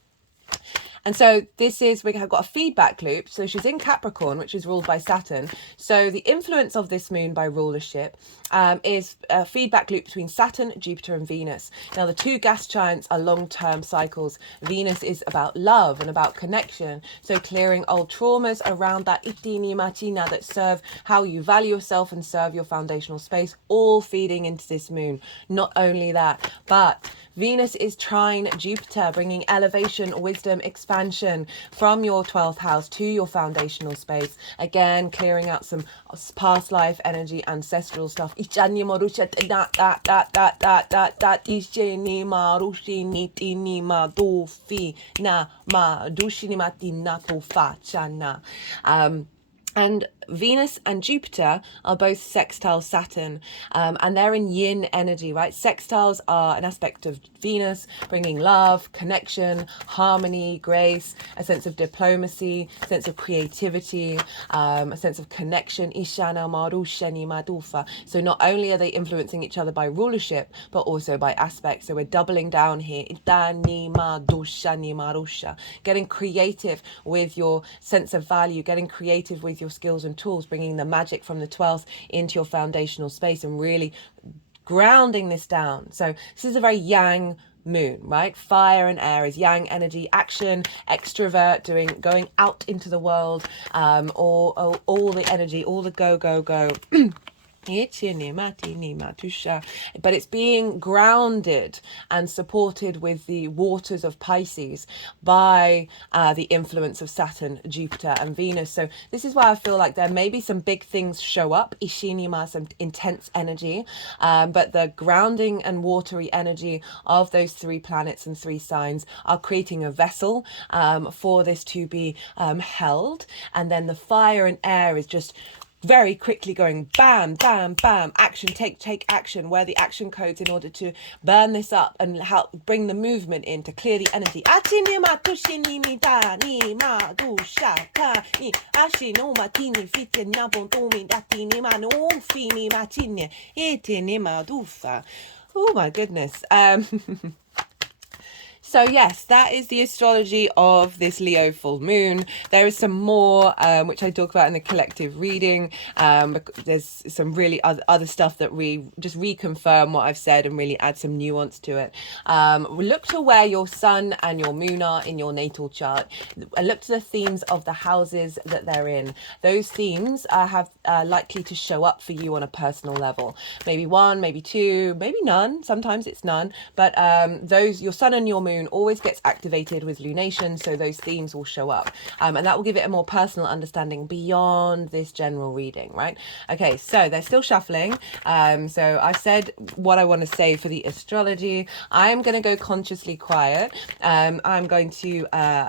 And so this is, we have got a feedback loop. So she's in Capricorn, which is ruled by Saturn. So the influence of this moon by rulership is a feedback loop between Saturn, Jupiter and Venus. Now the two gas giants are long-term cycles. Venus is about love and about connection. So clearing old traumas around that itini matina that serve how you value yourself and serve your foundational space, all feeding into this moon. Not only that, but Venus is trine Jupiter, bringing elevation, wisdom, expansion from your 12th house to your foundational space. Again, clearing out some past life energy, ancestral stuff. And Venus and Jupiter are both sextile Saturn, and they're in yin energy, right? Sextiles are an aspect of Venus, bringing love, connection, harmony, grace, a sense of diplomacy, a sense of creativity, a sense of connection. Ishana Marushani Madufa. So not only are they influencing each other by rulership, but also by aspect. So we're doubling down here. Itani Madushani Marusha. Getting creative with your sense of value, getting creative with your skills and tools, bringing the magic from the 12th into your foundational space and really grounding this down. So this is a very yang moon, right? Fire and air is yang energy, action, extrovert, going out into the world, or all the energy, all the go. But it's being grounded and supported with the waters of Pisces by the influence of Saturn, Jupiter, and Venus. So this is why I feel like there may be some big things show up, Ishinima, some intense energy, but the grounding and watery energy of those three planets and three signs are creating a vessel for this to be held. And then the fire and air is just very quickly going bam, bam, bam, action, take action, where the action codes in order to burn this up and help bring the movement in to clear the energy. Oh my goodness. So yes, that is the astrology of this Leo full moon. There is some more, which I talk about in the collective reading. There's some really other stuff that we just reconfirm what I've said and really add some nuance to it. Look to where your sun and your moon are in your natal chart. And look to the themes of the houses that they're in. Those themes have likely to show up for you on a personal level. Maybe one, maybe two, maybe none. Sometimes it's none. But your sun and your moon always gets activated with lunation, so those themes will show up, and that will give it a more personal understanding beyond this general reading, right? Okay, so they're still shuffling. So I've said what I want to say for the astrology. I'm going to go consciously quiet. I'm going to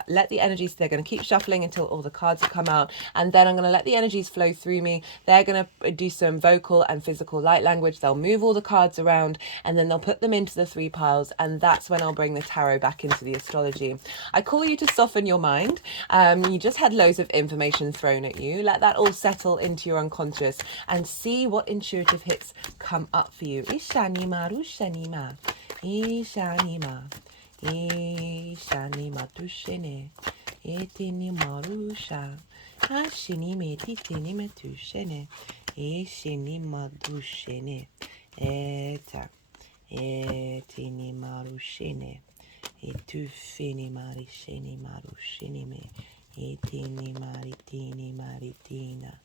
let the energies, they're going to keep shuffling until all the cards have come out, and then I'm going to let the energies flow through me. They're going to do some vocal and physical light language. They'll move all the cards around, and then they'll put them into the three piles, and that's when I'll bring the tarot back into the astrology. I call you to soften your mind. You just had loads of information thrown at you. Let that all settle into your unconscious and see what intuitive hits come up for you. Ishanima, Rushanima, Ishanima, Ishanima, Tushene, Etinima, Rusha, Ashinime, Titinime, Tushene, Ishinima, Dushene, Eta, Etinima, Rushene. Etufini marishini marushinime, etini maritini maritina,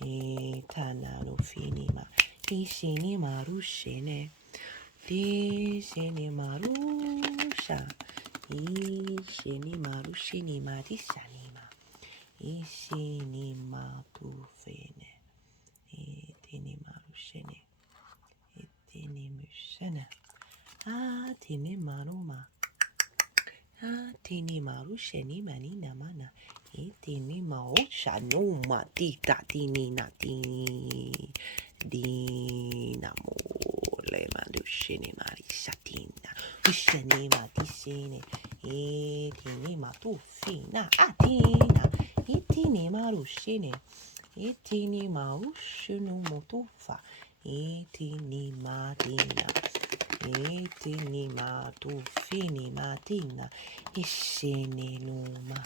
etana rufinima, ishini marushine, tishini marusha, ishini marushini marishanima, ishini matufine, etini marushine, etini mushana, atini maruma. Tini maru sheni mani namana. Tini mao shano matita tini natini. Dina mole madu sheni mari satina. Usheni matisene. Tini matu fina. Atina. Tini maru shene. Tini mau shunu motufa. Tini madina. Etini matu fini matina, ishini numa,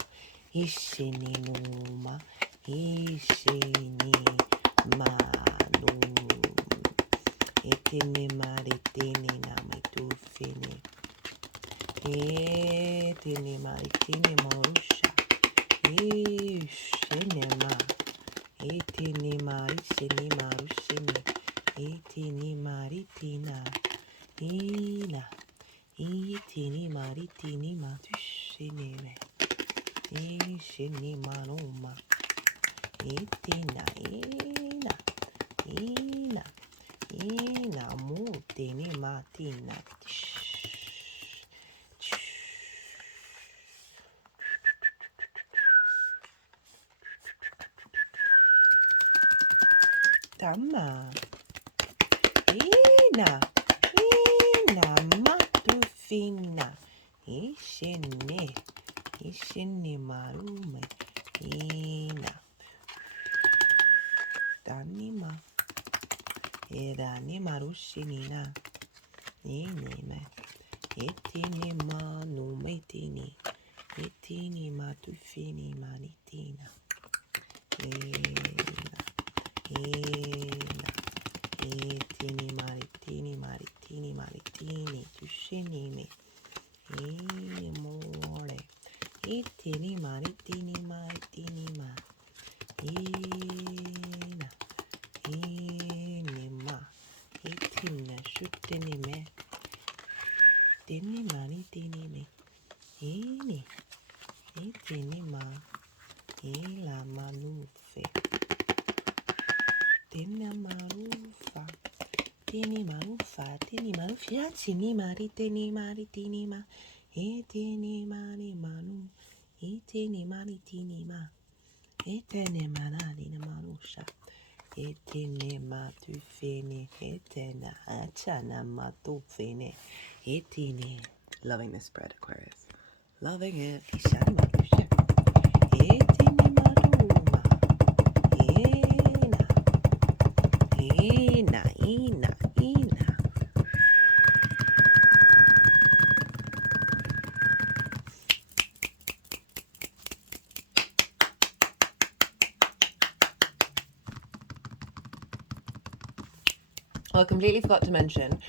ishini numa, ishini manum, etini maritini namitu fini, etini maritini morusha, ishini ma, etini marishini marushini, etini maritina. Ina, itini maritini matushinime, ishini manuma, itina, ina mutini matina. Tama, ina. Matufina, ishini marume, ina, danima, edanima rushinina, inime, etini manume tini, etini matufini manitina, etini maritini, tushinime, tinime. Tinimani tinime. Ini. Itinima. Ila manufe. Tinamarufa. Tinimarufa. Tinimarufia. Tinimari. Tinimari. Tinima. Itinimani manu. Itinimani tinima. Itenemanani marusha. Itinema tu fini. Itena achana matu fini. Itini. Loving this spread, Aquarius. Loving it. Ishani marusha. Itini maruma. Ina. I completely forgot to mention,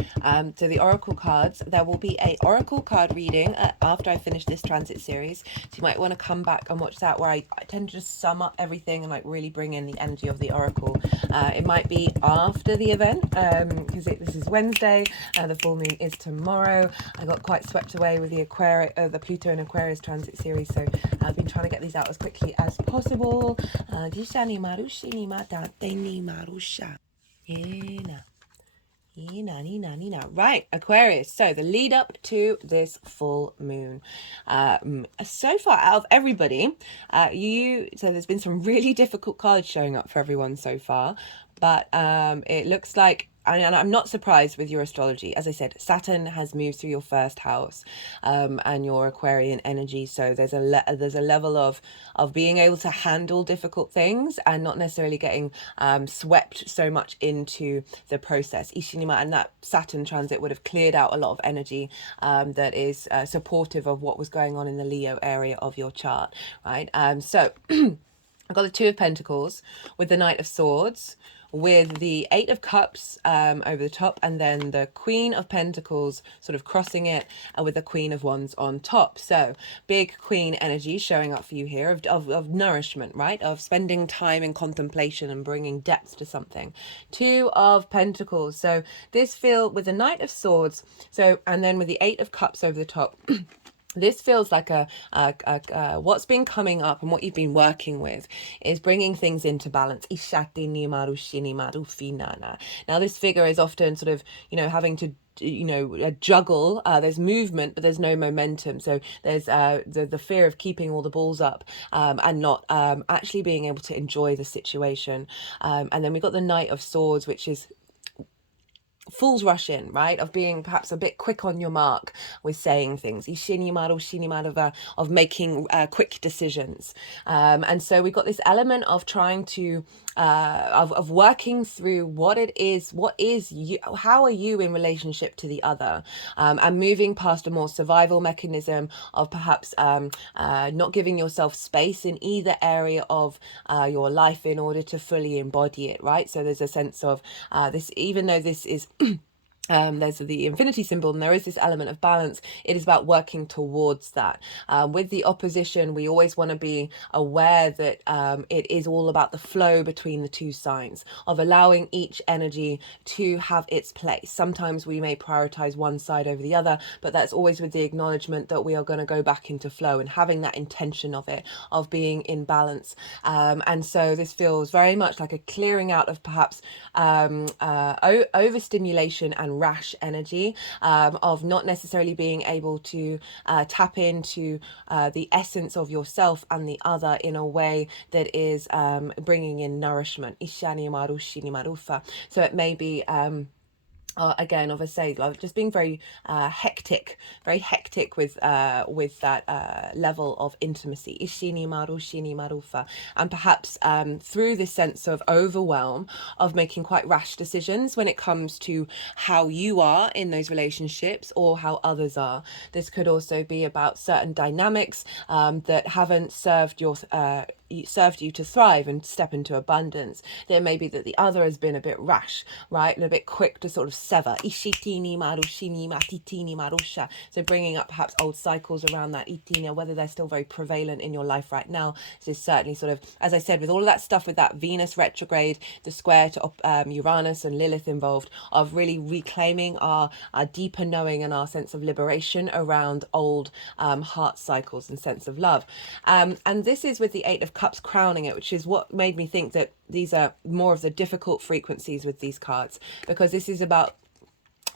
so the oracle cards, there will be a oracle card reading after I finish this transit series, so you might want to come back and watch that, where I tend to just sum up everything and like really bring in the energy of the oracle. It might be after the event, because this is Wednesday, the full moon is tomorrow. I got quite swept away with the Pluto and Aquarius transit series, so I've been trying to get these out as quickly as possible. Right, Aquarius. So the lead up to this full moon. So far out of everybody, so there's been some really difficult cards showing up for everyone so far, but it looks like, and I'm not surprised with your astrology. As I said, Saturn has moved through your first house, and your Aquarian energy. So there's a level of being able to handle difficult things and not necessarily getting swept so much into the process. Ishinima, and that Saturn transit would have cleared out a lot of energy that is supportive of what was going on in the Leo area of your chart, right? So I've got the Two of Pentacles with the Knight of Swords, with the Eight of Cups over the top, and then the Queen of Pentacles sort of crossing it, and with the Queen of Wands on top. So big Queen energy showing up for you here of nourishment, right? Of spending time in contemplation and bringing depth to something. Two of Pentacles. So this feel with the Knight of Swords, so, and then with the Eight of Cups over the top. This feels like what's been coming up and what you've been working with is bringing things into balance. Now this figure is often sort of, having to juggle. There's movement, but there's no momentum. So there's the fear of keeping all the balls up and not actually being able to enjoy the situation. And then we've got the Knight of Swords, which is fool's rush in, right? Of being perhaps a bit quick on your mark with saying things. Of making quick decisions. And so we've got this element of trying to of working through what is you, how are you in relationship to the other, and moving past a more survival mechanism of perhaps not giving yourself space in either area of your life in order to fully embody it, right? So there's a sense of this, even though this is there's the infinity symbol and there is this element of balance, it is about working towards that. With the opposition, we always want to be aware that it is all about the flow between the two signs, of allowing each energy to have its place. Sometimes we may prioritize one side over the other, but that's always with the acknowledgement that we are going to go back into flow and having that intention of it, of being in balance. And so this feels very much like a clearing out of perhaps overstimulation and rash energy, of not necessarily being able to tap into the essence of yourself and the other in a way that is bringing in nourishment. So it may be again, obviously, like just being very hectic with that level of intimacy. And perhaps through this sense of overwhelm, of making quite rash decisions when it comes to how you are in those relationships or how others are. This could also be about certain dynamics that haven't served your served you to thrive and step into abundance. It may be that the other has been a bit rash, right, and a bit quick to sort of sever. Ishitini marushini matitini marusha. So bringing up perhaps old cycles around that itina, whether they're still very prevalent in your life right now. This is certainly sort of, as I said, with all of that stuff with that Venus retrograde, the square to Uranus and Lilith involved, of really reclaiming our deeper knowing and our sense of liberation around old heart cycles and sense of love. And this is with the Eight of Cups crowning it, which is what made me think that these are more of the difficult frequencies with these cards, because this is about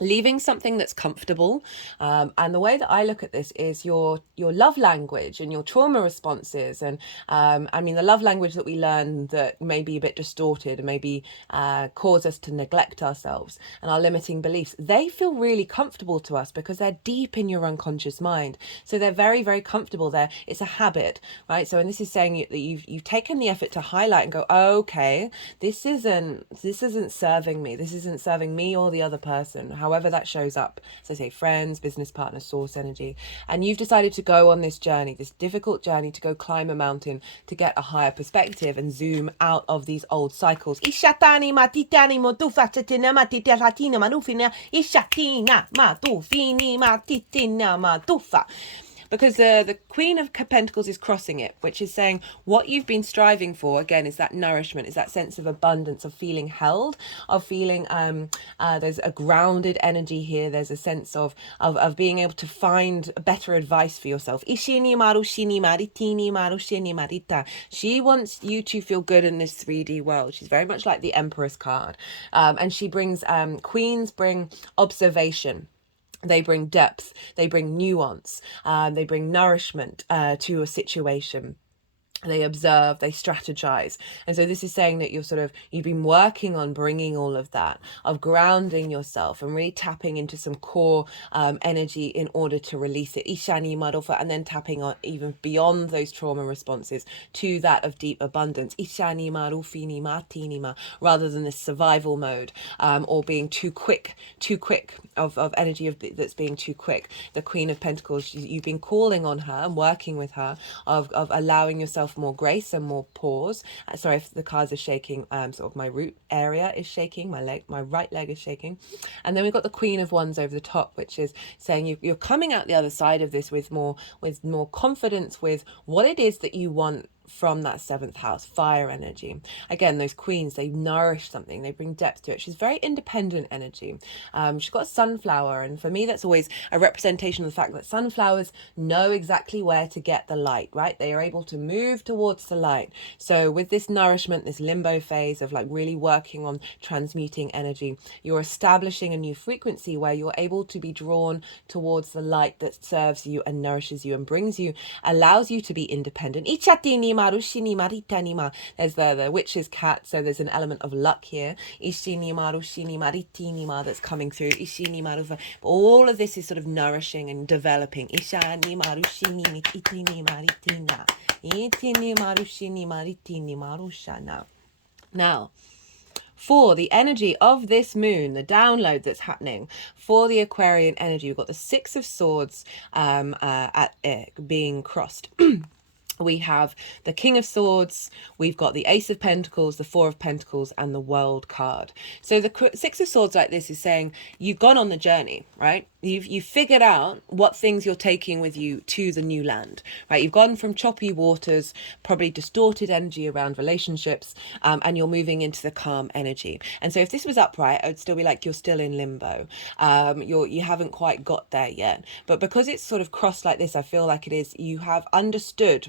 leaving something that's comfortable. And the way that I look at this is your love language and your trauma responses. And I mean, the love language that we learn that may be a bit distorted and maybe cause us to neglect ourselves and our limiting beliefs, they feel really comfortable to us because they're deep in your unconscious mind. So they're very, very comfortable there. It's a habit, right? So, and this is saying that you've taken the effort to highlight and go, oh, okay, this isn't serving me. This isn't serving me or the other person, however that shows up. So say friends, business partners, source energy. And you've decided to go on this journey, this difficult journey, to go climb a mountain, to get a higher perspective and zoom out of these old cycles. Ishatani matitani motufa tetina matita latina manufina ishatina matufini matitina matufa. Because the Queen of Pentacles is crossing it, which is saying what you've been striving for, again, is that nourishment, is that sense of abundance, of feeling held, of feeling there's a grounded energy here. There's a sense of being able to find better advice for yourself. Ishini marushini maritini marushini marita. She wants you to feel good in this 3D world. She's very much like the Empress card. And she brings, queens bring observation. They bring depth, they bring nuance, they bring nourishment to a situation. They observe, they strategize. And so this is saying that you've been working on bringing all of that, of grounding yourself and really tapping into some core energy in order to release it. Ishani Madofa, and then tapping on even beyond those trauma responses to that of deep abundance. Ishani Marufini Martinima, rather than this survival mode or being too quick of energy that's being too quick. The Queen of Pentacles, you've been calling on her and working with her of allowing yourself more grace and more pause. Sorry if the cards are shaking, sort of my root area is shaking, my right leg is shaking. And then we've got the Queen of Wands over the top, which is saying you're coming out the other side of this with more confidence with what it is that you want from that 7th house, fire energy. Again, those queens, they nourish something, they bring depth to it. She's very independent energy. She's got a sunflower, and for me that's always a representation of the fact that sunflowers know exactly where to get the light, right? They are able to move towards the light. So with this nourishment, this limbo phase of like really working on transmuting energy, you're establishing a new frequency where you're able to be drawn towards the light that serves you and nourishes you and brings you, allows you to be independent. There's the witch's cat, so there's an element of luck here. That's coming through. All of this is sort of nourishing and developing. Now, for the energy of this moon, the download that's happening for the Aquarian energy, we've got the Six of Swords being crossed. We have the King of Swords, we've got the Ace of Pentacles, the Four of Pentacles, and the World card. So the Six of Swords like this is saying you've gone on the journey, right? You've figured out what things you're taking with you to the new land, right? You've gone from choppy waters, probably distorted energy around relationships, and you're moving into the calm energy. And so if this was upright, I would still be like, you're still in limbo. You haven't quite got there yet. But because it's sort of crossed like this, I feel like it is, you have understood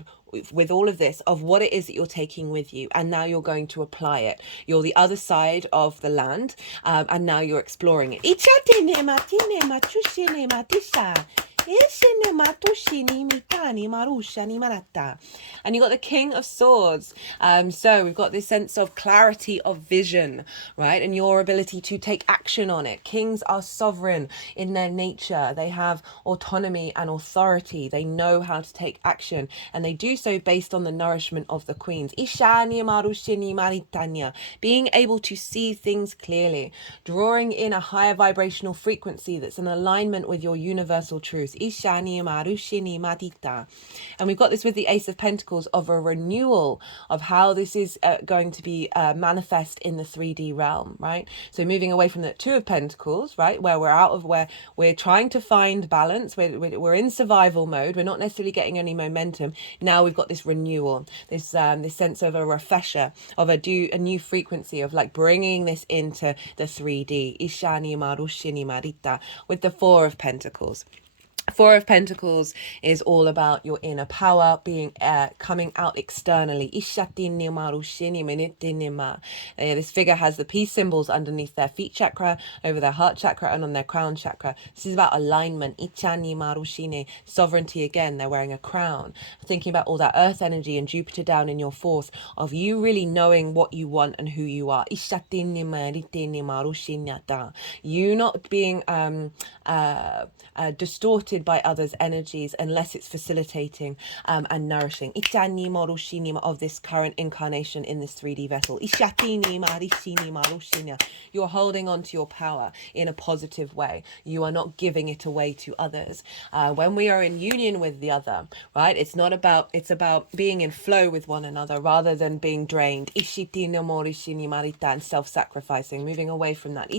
with all of this of what it is that you're taking with you, and now you're going to apply it. You're the other side of the land, and now you're exploring it. And you got the King of Swords. So we've got this sense of clarity of vision, right? And your ability to take action on it. Kings are sovereign in their nature. They have autonomy and authority. They know how to take action, and they do so based on the nourishment of the queens. Being able to see things clearly, drawing in a higher vibrational frequency that's in alignment with your universal truth. Aquarius. Ishani marushini madita. And we've got this with the Ace of Pentacles of a renewal of how this is going to be manifest in the 3D realm, right? So moving away from the Two of Pentacles, right, where we're trying to find balance, we're in survival mode, we're not necessarily getting any momentum. Now we've got this renewal, this sense of a refresher, of a new frequency, of like bringing this into the 3D. Ishani marushini marita, with the Four of Pentacles. Four of Pentacles is all about your inner power being coming out externally. This figure has the peace symbols underneath their feet chakra, over their heart chakra, and on their crown chakra. This is about alignment. Sovereignty again. They're wearing a crown. Thinking about all that earth energy and Jupiter down in your fourth, of you really knowing what you want and who you are. You not being distorted by others' energies unless it's facilitating and nourishing. Of this current incarnation in this 3D vessel. You're holding on to your power in a positive way. You are not giving it away to others. When we are in union with the other, right? It's about being in flow with one another rather than being drained. And self-sacrificing, moving away from that.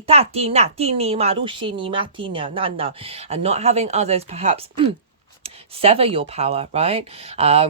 And not having others perhaps sever your power, right?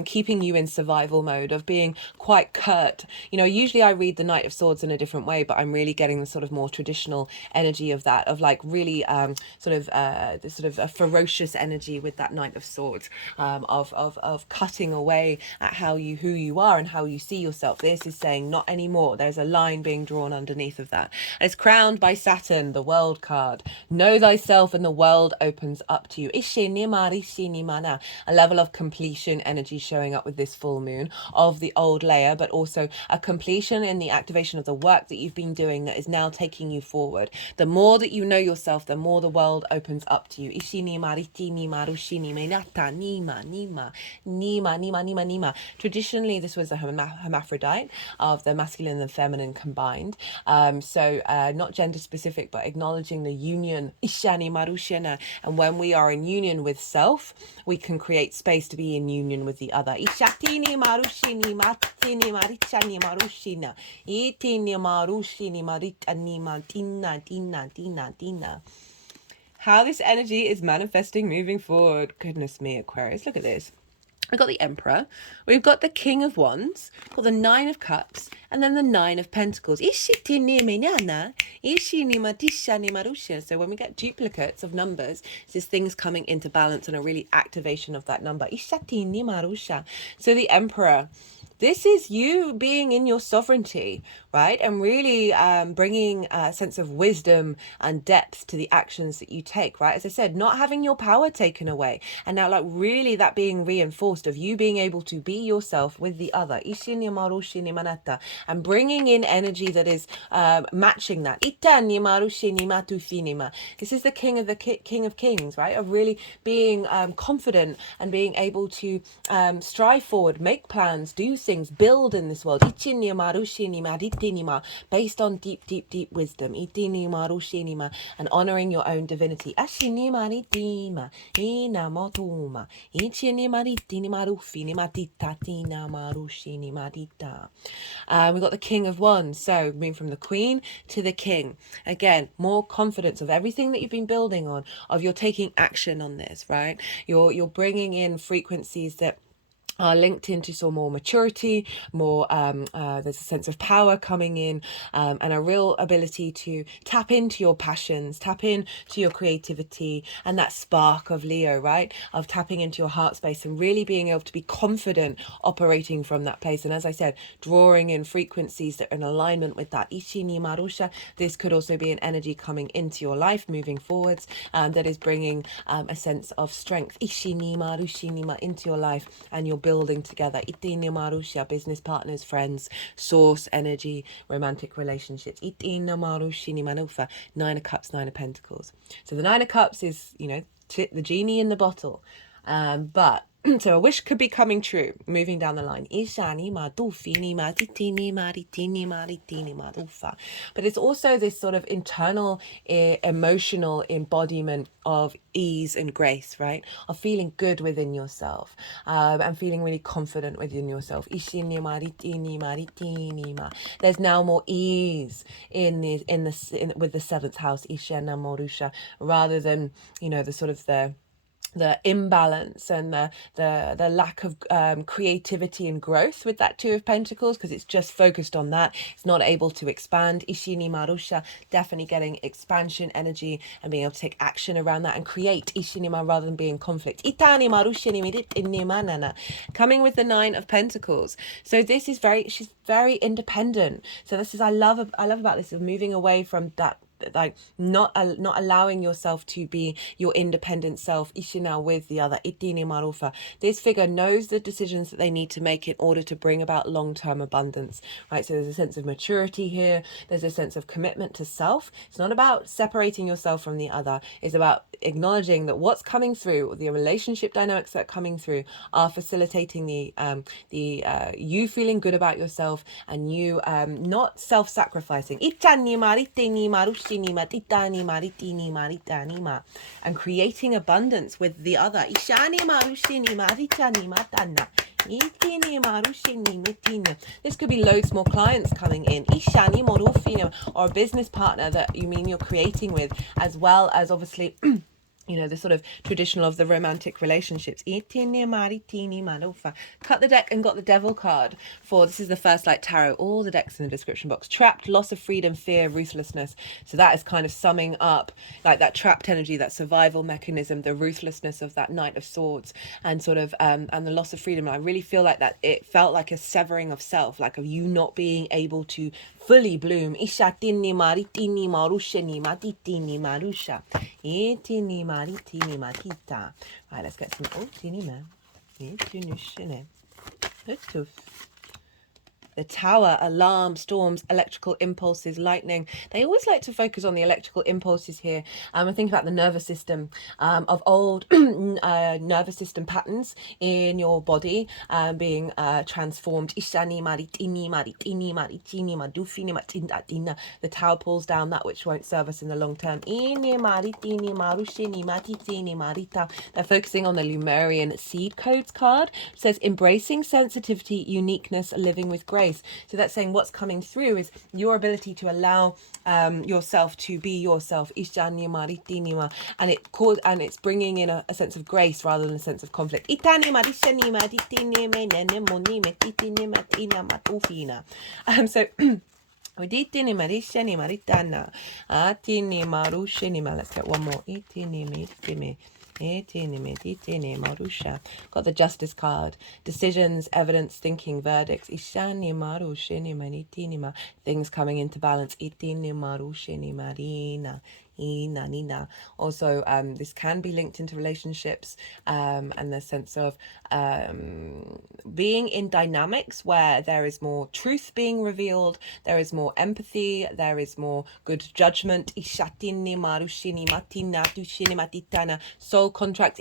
Keeping you in survival mode, of being quite curt. You know, usually I read the Knight of Swords in a different way, but I'm really getting the sort of more traditional energy of that, of like really the sort of a ferocious energy with that Knight of Swords, of cutting away at who you are and how you see yourself. This is saying not anymore. There's a line being drawn underneath of that. And it's crowned by Saturn, the World card. Know thyself and the world opens up to you. A level of completion energy showing up with this full moon of the old layer, but also a completion in the activation of the work that you've been doing that is now taking you forward. The more that you know yourself, the more the world opens up to you. Traditionally, this was a hermaphrodite, of the masculine and feminine combined. So not gender specific, but acknowledging the union. And when we are in union with self, we can create space to be in union with the other. How this energy is manifesting moving forward. Goodness me, Aquarius, look at this. We've got the Emperor, we've got the King of Wands, we've got the Nine of Cups, and then the Nine of Pentacles. So when we get duplicates of numbers, it's just things coming into balance and a really activation of that number. So the Emperor, this is you being in your sovereignty, right? And really bringing a sense of wisdom and depth to the actions that you take, right? As I said, not having your power taken away. And now like really that being reinforced, of you being able to be yourself with the other. And bringing in energy that is matching that. This is the King of Kings, right? Of really being confident and being able to strive forward, make plans, do things, build in this world. Based on deep wisdom. And honoring your own divinity. We've got the King of Wands. So moving from the Queen to the King. Again, more confidence of everything that you've been building on, of you're taking action on this, right? You're bringing in frequencies that are linked into some more maturity, more there's a sense of power coming in, and a real ability to tap into your passions, tap into your creativity, and that spark of Leo, right? Of tapping into your heart space and really being able to be confident operating from that place. And as I said, drawing in frequencies that are in alignment with that. This could also be an energy coming into your life moving forwards, that is bringing a sense of strength into your life, and you're building together. Business partners, friends, source energy, romantic relationships. Nine of Cups, Nine of Pentacles. So the Nine of Cups is, you know, the genie in the bottle. But So a wish could be coming true, moving down the line. Ishani ma dufini ma titini ma ritini ma ritini ma dufa. But it's also this sort of internal emotional embodiment of ease and grace, right? Of feeling good within yourself, and feeling really confident within yourself. Ishini ma ritini ma ritini ma. There's now more ease with the seventh house, Ishana Morusha, rather than, you know, the sort of the imbalance and the lack of creativity and growth with that Two of Pentacles, because it's just focused on that. It's not able to expand. Ishini Marusha, definitely getting expansion energy and being able to take action around that and create Ishinima rather than be in conflict. Itani Marushini Manana, coming with the Nine of Pentacles. So this is she's very independent. So this is I love about this, of moving away from that, like not allowing yourself to be your independent self, Ishina, with the other Itini Marufa. This figure knows the decisions that they need to make in order to bring about long-term abundance, right? So there's a sense of maturity here. There's a sense of commitment to self. It's not about separating yourself from the other. It's about acknowledging that what's coming through, the relationship dynamics that are coming through, are facilitating you feeling good about yourself, and you not self-sacrificing, and creating abundance with the other. This could be loads more clients coming in, or a business partner that you're creating with, as well as obviously you know, the sort of traditional of the romantic relationships. Cut the deck and got the Devil card for, this is the first like tarot, all the decks in the description box. Trapped, loss of freedom, fear, ruthlessness. So that is kind of summing up like that trapped energy, that survival mechanism, the ruthlessness of that Knight of Swords, and sort of and the loss of freedom. I really feel like that it felt like a severing of self, like of you not being able to fully bloom. Ishatini maritini marusheni matitini marusha. Itini maritini matita. Right, let's get some tini. The Tower, alarm, storms, electrical impulses, lightning. They always like to focus on the electrical impulses here. I think about the nervous system, of old nervous system patterns in your body being transformed. The Tower pulls down that which won't serve us in the long term. They're focusing on the Lemurian seed codes card. It says embracing sensitivity, uniqueness, living with grace. So that's saying what's coming through is your ability to allow yourself to be yourself, and it's bringing in a sense of grace rather than a sense of conflict. So let's get one more. Got the Justice card. Decisions, evidence, thinking, verdicts. Things coming into balance. Also, this can be linked into relationships, and the sense of being in dynamics where there is more truth being revealed, there is more empathy, there is more good judgment. Soul contracts.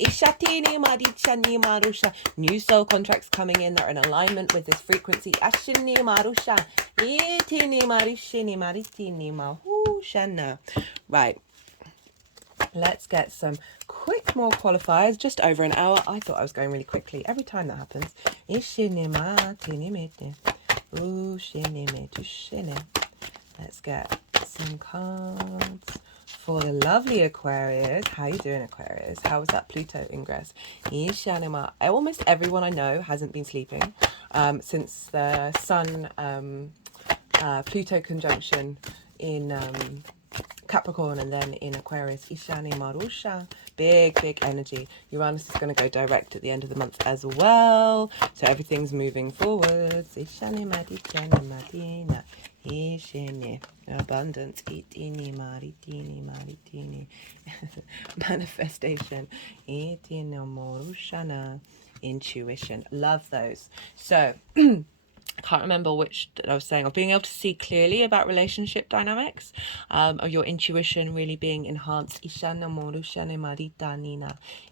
New soul contracts coming in that are in alignment with this frequency. Right. Let's get some quick more qualifiers. Just over an hour. I thought I was going really quickly. Every time that happens. Let's get some cards for the lovely Aquarius. How you doing, Aquarius? How was that Pluto ingress? Almost everyone I know hasn't been sleeping since the Sun Pluto conjunction in Capricorn and then in Aquarius. Ishani Marusha. Big energy. Uranus is going to go direct at the end of the month as well. So everything's moving forwards. Ishani Madina. Ishini. Abundance. Itini Maritini. Manifestation. Itini Morushana. Intuition. Love those. So I can't remember which that I was saying, of being able to see clearly about relationship dynamics, of your intuition really being enhanced.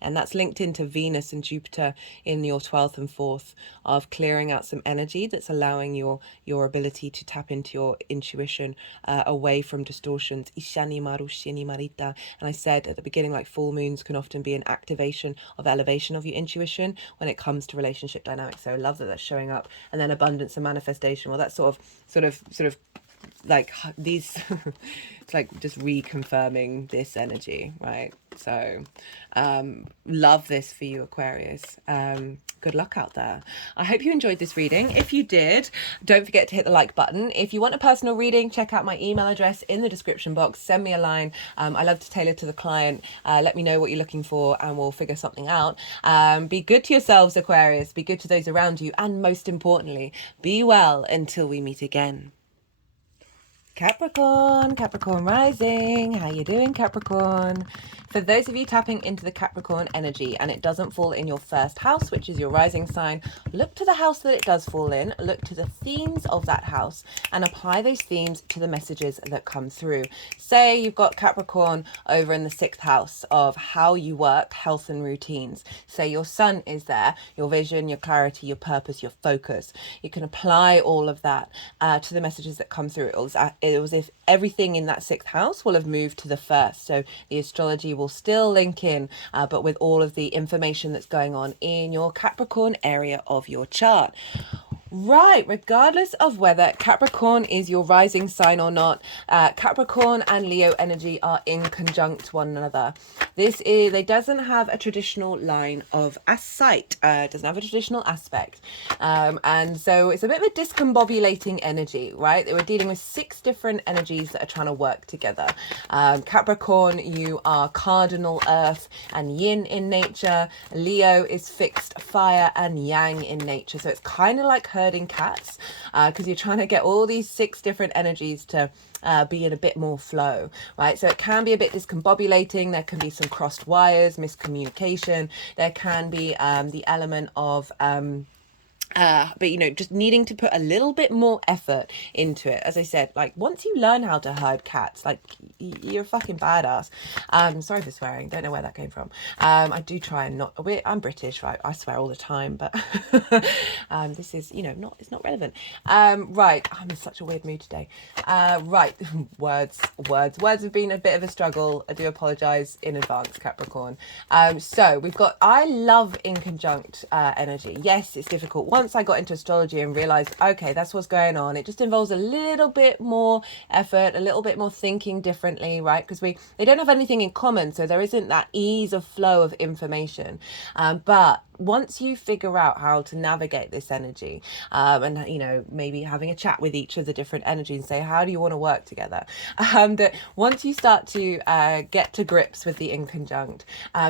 And that's linked into Venus and Jupiter in your 12th and 4th, of clearing out some energy that's allowing your ability to tap into your intuition away from distortions. And I said at the beginning, like full moons can often be an activation of elevation of your intuition when it comes to relationship dynamics. So I love that that's showing up. And then abundance and manifestation, well, that's sort of like these it's like just reconfirming this energy, right? So love this for you, Aquarius. Good luck out there. I hope you enjoyed this reading. If you did, don't forget to hit the like button. If you want a personal reading, check out my email address in the description box. Send me a line. I love to tailor to the client. Let me know what you're looking for and we'll figure something out. Be good to yourselves, Aquarius. Be good to those around you. And most importantly, be well until we meet again. Capricorn rising. How you doing, Capricorn? For those of you tapping into the Capricorn energy and it doesn't fall in your first house, which is your rising sign, look to the house that it does fall in, look to the themes of that house and apply those themes to the messages that come through. Say you've got Capricorn over in the 6th house of how you work, health and routines. Say your sun is there, your vision, your clarity, your purpose, your focus. You can apply all of that to the messages that come through. It was if everything in that 6th house will have moved to the 1st. So the astrology will still link in, but with all of the information that's going on in your Capricorn area of your chart. Right, regardless of whether Capricorn is your rising sign or not, Capricorn and Leo energy are in conjunct one another. They doesn't have a traditional line of sight, doesn't have a traditional aspect. And so it's a bit of a discombobulating energy, right? We're dealing with 6 different energies that are trying to work together. Capricorn, you are cardinal earth and yin in nature. Leo is fixed fire and yang in nature. So it's kind of like herding cats, because you're trying to get all these 6 different energies to be in a bit more flow, right? So it can be a bit discombobulating. There can be some crossed wires, miscommunication. There can be the element of but you know, just needing to put a little bit more effort into it. As I said, like once you learn how to herd cats, like you're a fucking badass. Sorry for swearing, don't know where that came from. I do try and not, I'm British, right? I swear all the time, but this is, you know, it's not relevant. Right, I'm in such a weird mood today. Right, words have been a bit of a struggle. I do apologize in advance, Capricorn. So we've got I love in conjunct energy. Yes, it's difficult. Once I got into astrology and realized, okay, that's what's going on, it just involves a little bit more effort, a little bit more thinking differently, right? Because they don't have anything in common, so there isn't that ease of flow of information. But once you figure out how to navigate this energy, and you know, maybe having a chat with each of the different energies and say, how do you want to work together, that once you start to get to grips with the in conjunct,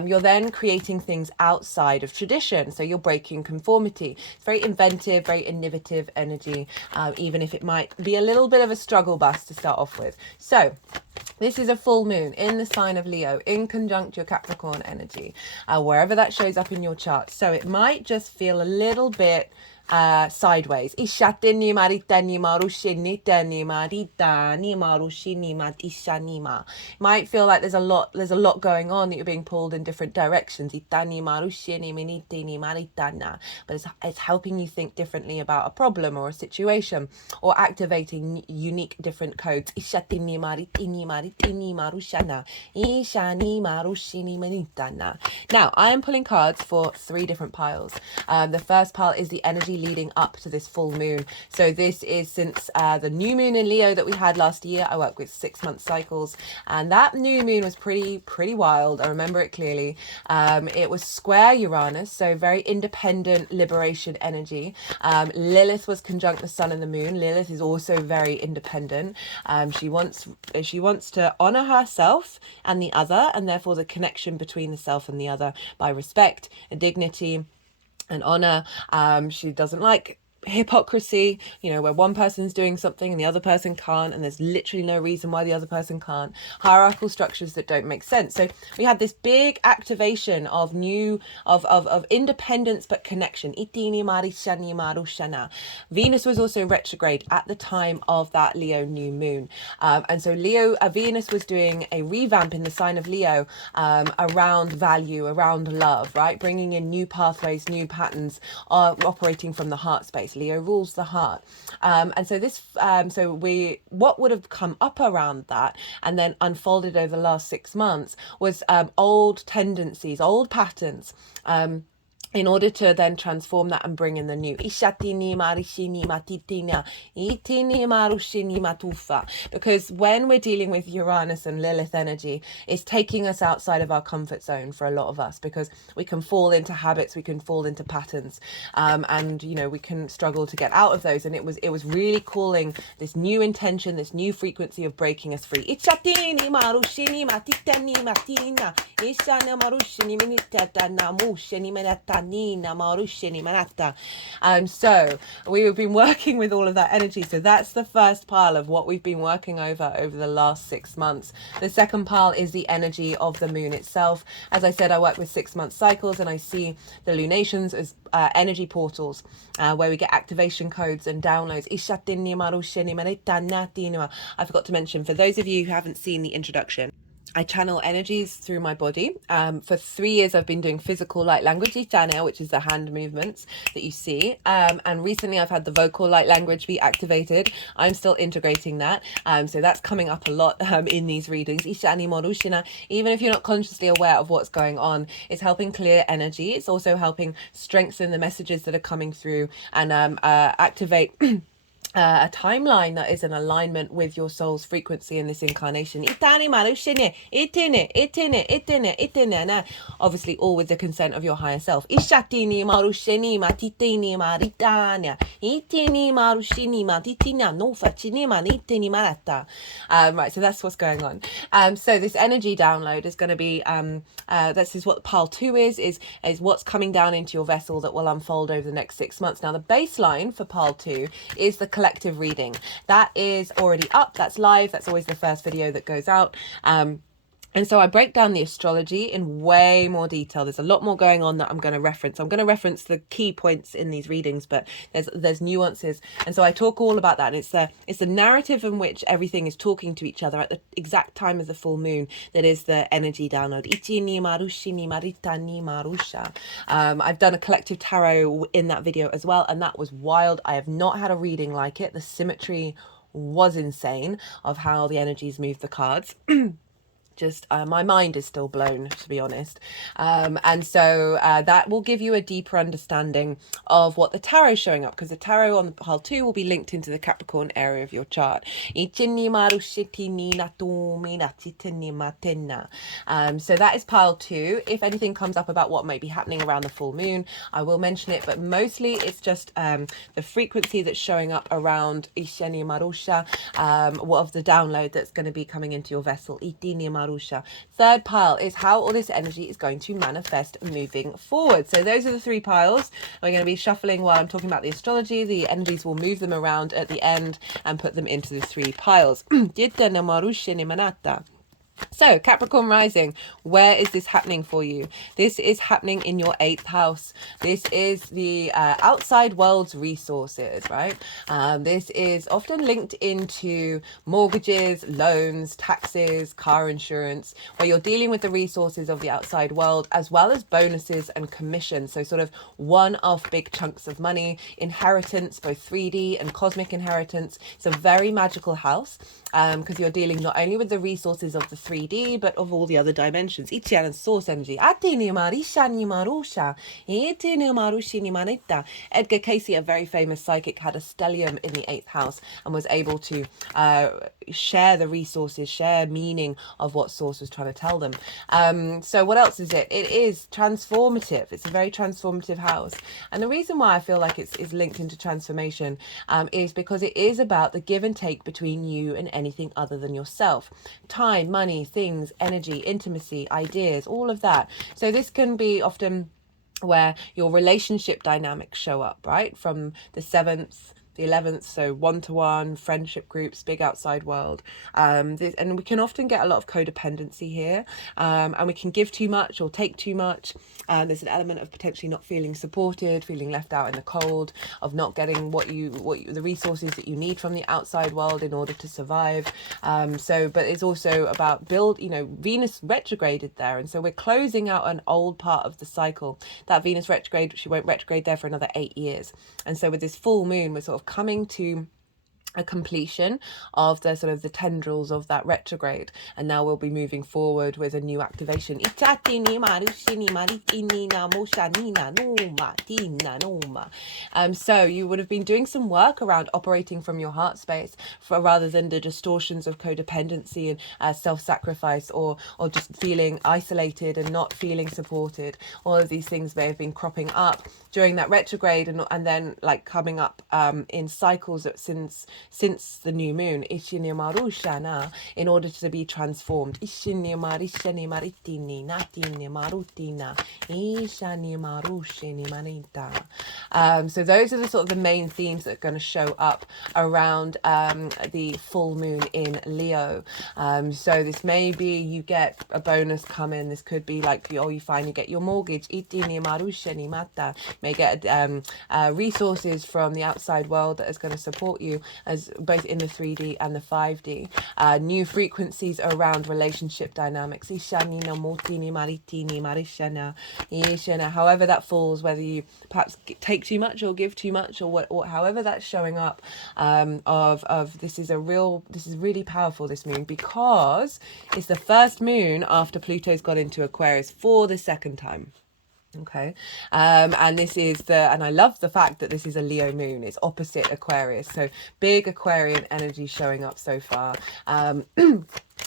you're then creating things outside of tradition. So you're breaking conformity. It's very inventive, very innovative energy, even if it might be a little bit of a struggle bus to start off with. So this is a full moon in the sign of Leo in conjunct your Capricorn energy, wherever that shows up in your chart. So it might just feel a little bit sideways. Might feel like there's a lot going on, that you're being pulled in different directions. But it's helping you think differently about a problem or a situation, or activating unique different codes. Now I am pulling cards for 3 different piles. The first pile is the energy leading up to this full moon. So this is since the new moon in Leo that we had last year. I work with 6-month cycles, and that new moon was pretty wild. I remember it clearly. It was square Uranus, so very independent liberation energy. Lilith was conjunct the sun and the moon. Lilith is also very independent. She wants to honor herself and the other, and therefore the connection between the self and the other by respect and dignity and honor. She doesn't like hypocrisy, you know, where one person's doing something and the other person can't, and there's literally no reason why the other person can't. Hierarchical structures that don't make sense. So we had this big activation of of independence but connection. Venus was also retrograde at the time of that Leo new moon, and so Venus was doing a revamp in the sign of Leo, around value, around love, right, bringing in new pathways, new patterns, operating from the heart space. Leo rules the heart, and so what would have come up around that and then unfolded over the last 6 months was old tendencies, old patterns, in order to then transform that and bring in the new. Because when we're dealing with Uranus and Lilith energy, it's taking us outside of our comfort zone for a lot of us, because we can fall into habits, we can fall into patterns, and you know, we can struggle to get out of those. And it was really calling this new intention, this new frequency of breaking us free. So we've been working with all of that energy. So that's the first pile of what we've been working over the last 6 months. The second pile is the energy of the moon itself. As I said, I work with 6-month cycles, and I see the lunations as energy portals, where we get activation codes and downloads. I forgot to mention, for those of you who haven't seen the introduction, I channel energies through my body. For 3 years, I've been doing physical light language channel, which is the hand movements that you see. And recently, I've had the vocal light language be activated. I'm still integrating that. So that's coming up a lot in these readings. Even if you're not consciously aware of what's going on, it's helping clear energy. It's also helping strengthen the messages that are coming through and activate a timeline that is in alignment with your soul's frequency in this incarnation. Obviously, all with the consent of your higher self. Right, so that's what's going on. So this energy download is going to be, this is what pile 2 is what's coming down into your vessel that will unfold over the next 6 months. Now, the baseline for pile 2 is the collective reading. That is already up, that's live, that's always the first video that goes out. And so I break down the astrology in way more detail. There's a lot more going on that I'm going to reference. I'm going to reference the key points in these readings, but there's nuances. And so I talk all about that. It's the narrative in which everything is talking to each other at the exact time of the full moon that is the energy download. I've done a collective tarot in that video as well, and that was wild. I have not had a reading like it. The symmetry was insane of how the energies move the cards. Just my mind is still blown, to be honest. And so that will give you a deeper understanding of what the tarot is showing up, because the tarot on the pile 2 will be linked into the Capricorn area of your chart. So that is pile 2. If anything comes up about what might be happening around the full moon, I will mention it, but mostly it's just the frequency that's showing up around Ishani Marusha, of the download that's going to be coming into your vessel. Third pile is how all this energy is going to manifest moving forward. So those are the 3 piles. We're going to be shuffling while I'm talking about the astrology. The energies will move them around at the end and put them into the 3 piles. So Capricorn rising, where is this happening for you? This is happening in your 8th house. This is the outside world's resources, right? This is often linked into mortgages, loans, taxes, car insurance, where you're dealing with the resources of the outside world, as well as bonuses and commissions. So sort of one-off big chunks of money, inheritance, both 3D and cosmic inheritance. It's a very magical house, because you're dealing not only with the resources of the 3D, but of all the other dimensions. Ichian and source energy. Edgar Casey, a very famous psychic, had a stellium in the 8th house and was able to share the resources, share meaning of what source was trying to tell them. So what else is it? It is transformative. It's a very transformative house. And the reason why I feel like it's linked into transformation is because it is about the give and take between you and anything other than yourself. Time, money, things, energy, intimacy, ideas, all of that. So this can be often where your relationship dynamics show up, right? From the 7th, the 11th, so one-to-one, friendship groups, big outside world. And we can often get a lot of codependency here, and we can give too much or take too much. There's an element of potentially not feeling supported, feeling left out in the cold, of not getting the resources that you need from the outside world in order to survive. But it's also about Venus retrograded there, and so we're closing out an old part of the cycle. That Venus retrograde, she won't retrograde there for another 8 years. And so with this full moon, we're sort of coming to a completion of the sort of the tendrils of that retrograde, and now we'll be moving forward with a new activation. So you would have been doing some work around operating from your heart space, rather than the distortions of codependency and self-sacrifice, or just feeling isolated and not feeling supported. All of these things may have been cropping up during that retrograde, and then like coming up in cycles since the new moon, in order to be transformed. So those are the sort of the main themes that are going to show up around the full moon in Leo. So this may be you get a bonus come in. This could be like, you finally get your mortgage. May get resources from the outside world that is going to support you, as both in the 3D and the 5D. New frequencies around relationship dynamics. However that falls, whether you perhaps take too much or give too much, or however that's showing up, this is really powerful, this moon, because it's the first moon after Pluto's got into Aquarius for the second time. Okay, and I love the fact that this is a Leo moon. It's opposite Aquarius, so big Aquarian energy showing up so far.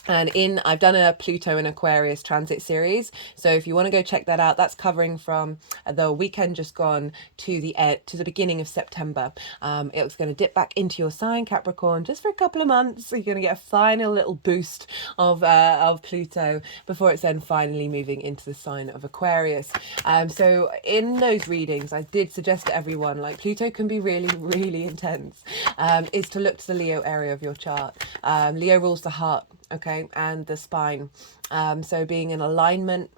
And I've done a Pluto and Aquarius transit series, so if you want to go check that out, that's covering from the weekend just gone to the beginning of September. It's going to dip back into your sign, Capricorn, just for a couple of months. So you're going to get a final little boost of Pluto before it's then finally moving into the sign of Aquarius. So in those readings, I did suggest to everyone, like, Pluto can be really, really intense, is to look to the Leo area of your chart. Leo rules the heart, okay, and the spine. So being in alignment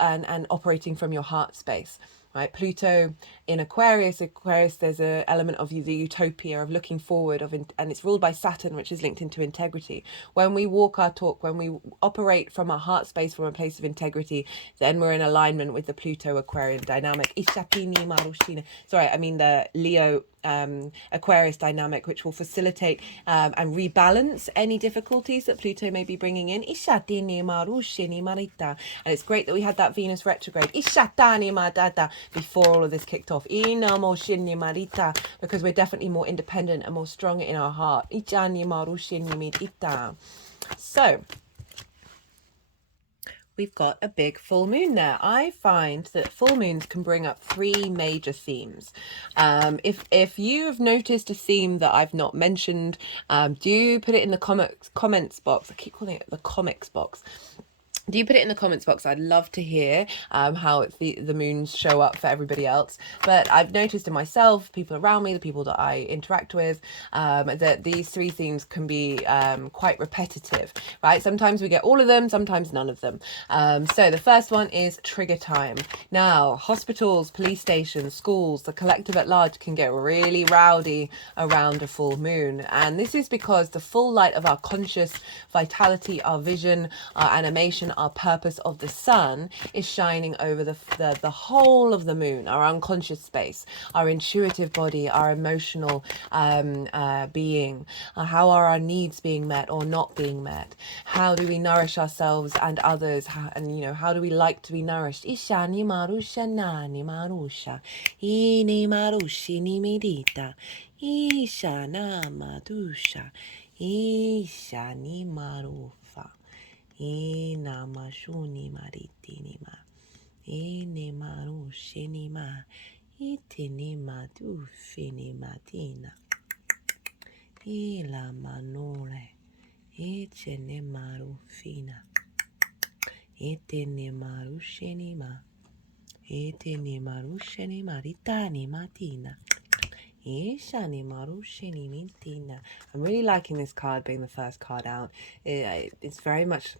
and operating from your heart space, right? Pluto in Aquarius, there's an element of the utopia, of looking forward, and it's ruled by Saturn, which is linked into integrity. When we walk our talk, when we operate from our heart space, from a place of integrity, then we're in alignment with the Pluto Aquarian dynamic. The Leo Aquarius dynamic, which will facilitate and rebalance any difficulties that Pluto may be bringing in. And it's great that we had that Venus retrograde before all of this kicked off, because we're definitely more independent and more strong in our heart. So we've got a big full moon there. I find that full moons can bring up 3 major themes. If you've noticed a theme that I've not mentioned, do put it in the comments box. I keep calling it the comics box. Do you put it in the comments box? I'd love to hear how the moons show up for everybody else. But I've noticed in myself, people around me, the people that I interact with, that these 3 themes can be quite repetitive, right? Sometimes we get all of them, sometimes none of them. So the first one is trigger time. Now, hospitals, police stations, schools, the collective at large can get really rowdy around a full moon. And this is because the full light of our conscious vitality, our vision, our animation, our purpose of the sun is shining over the whole of the moon, our unconscious space, our intuitive body, our emotional being. How are our needs being met or not being met? How do we nourish ourselves and others? How do we like to be nourished? Ishani marusha nani marusha, ini marushi ni medita, ishana madusha, ishani marufa. Ina mashuni maritinima, ine marushinima, itinima dufinimatina, ila manure, itene marufina, itene marushinima, Itini marusheni maritani matina. Ishani marusheni mintina. I'm really liking this card being the first card out. It's very much,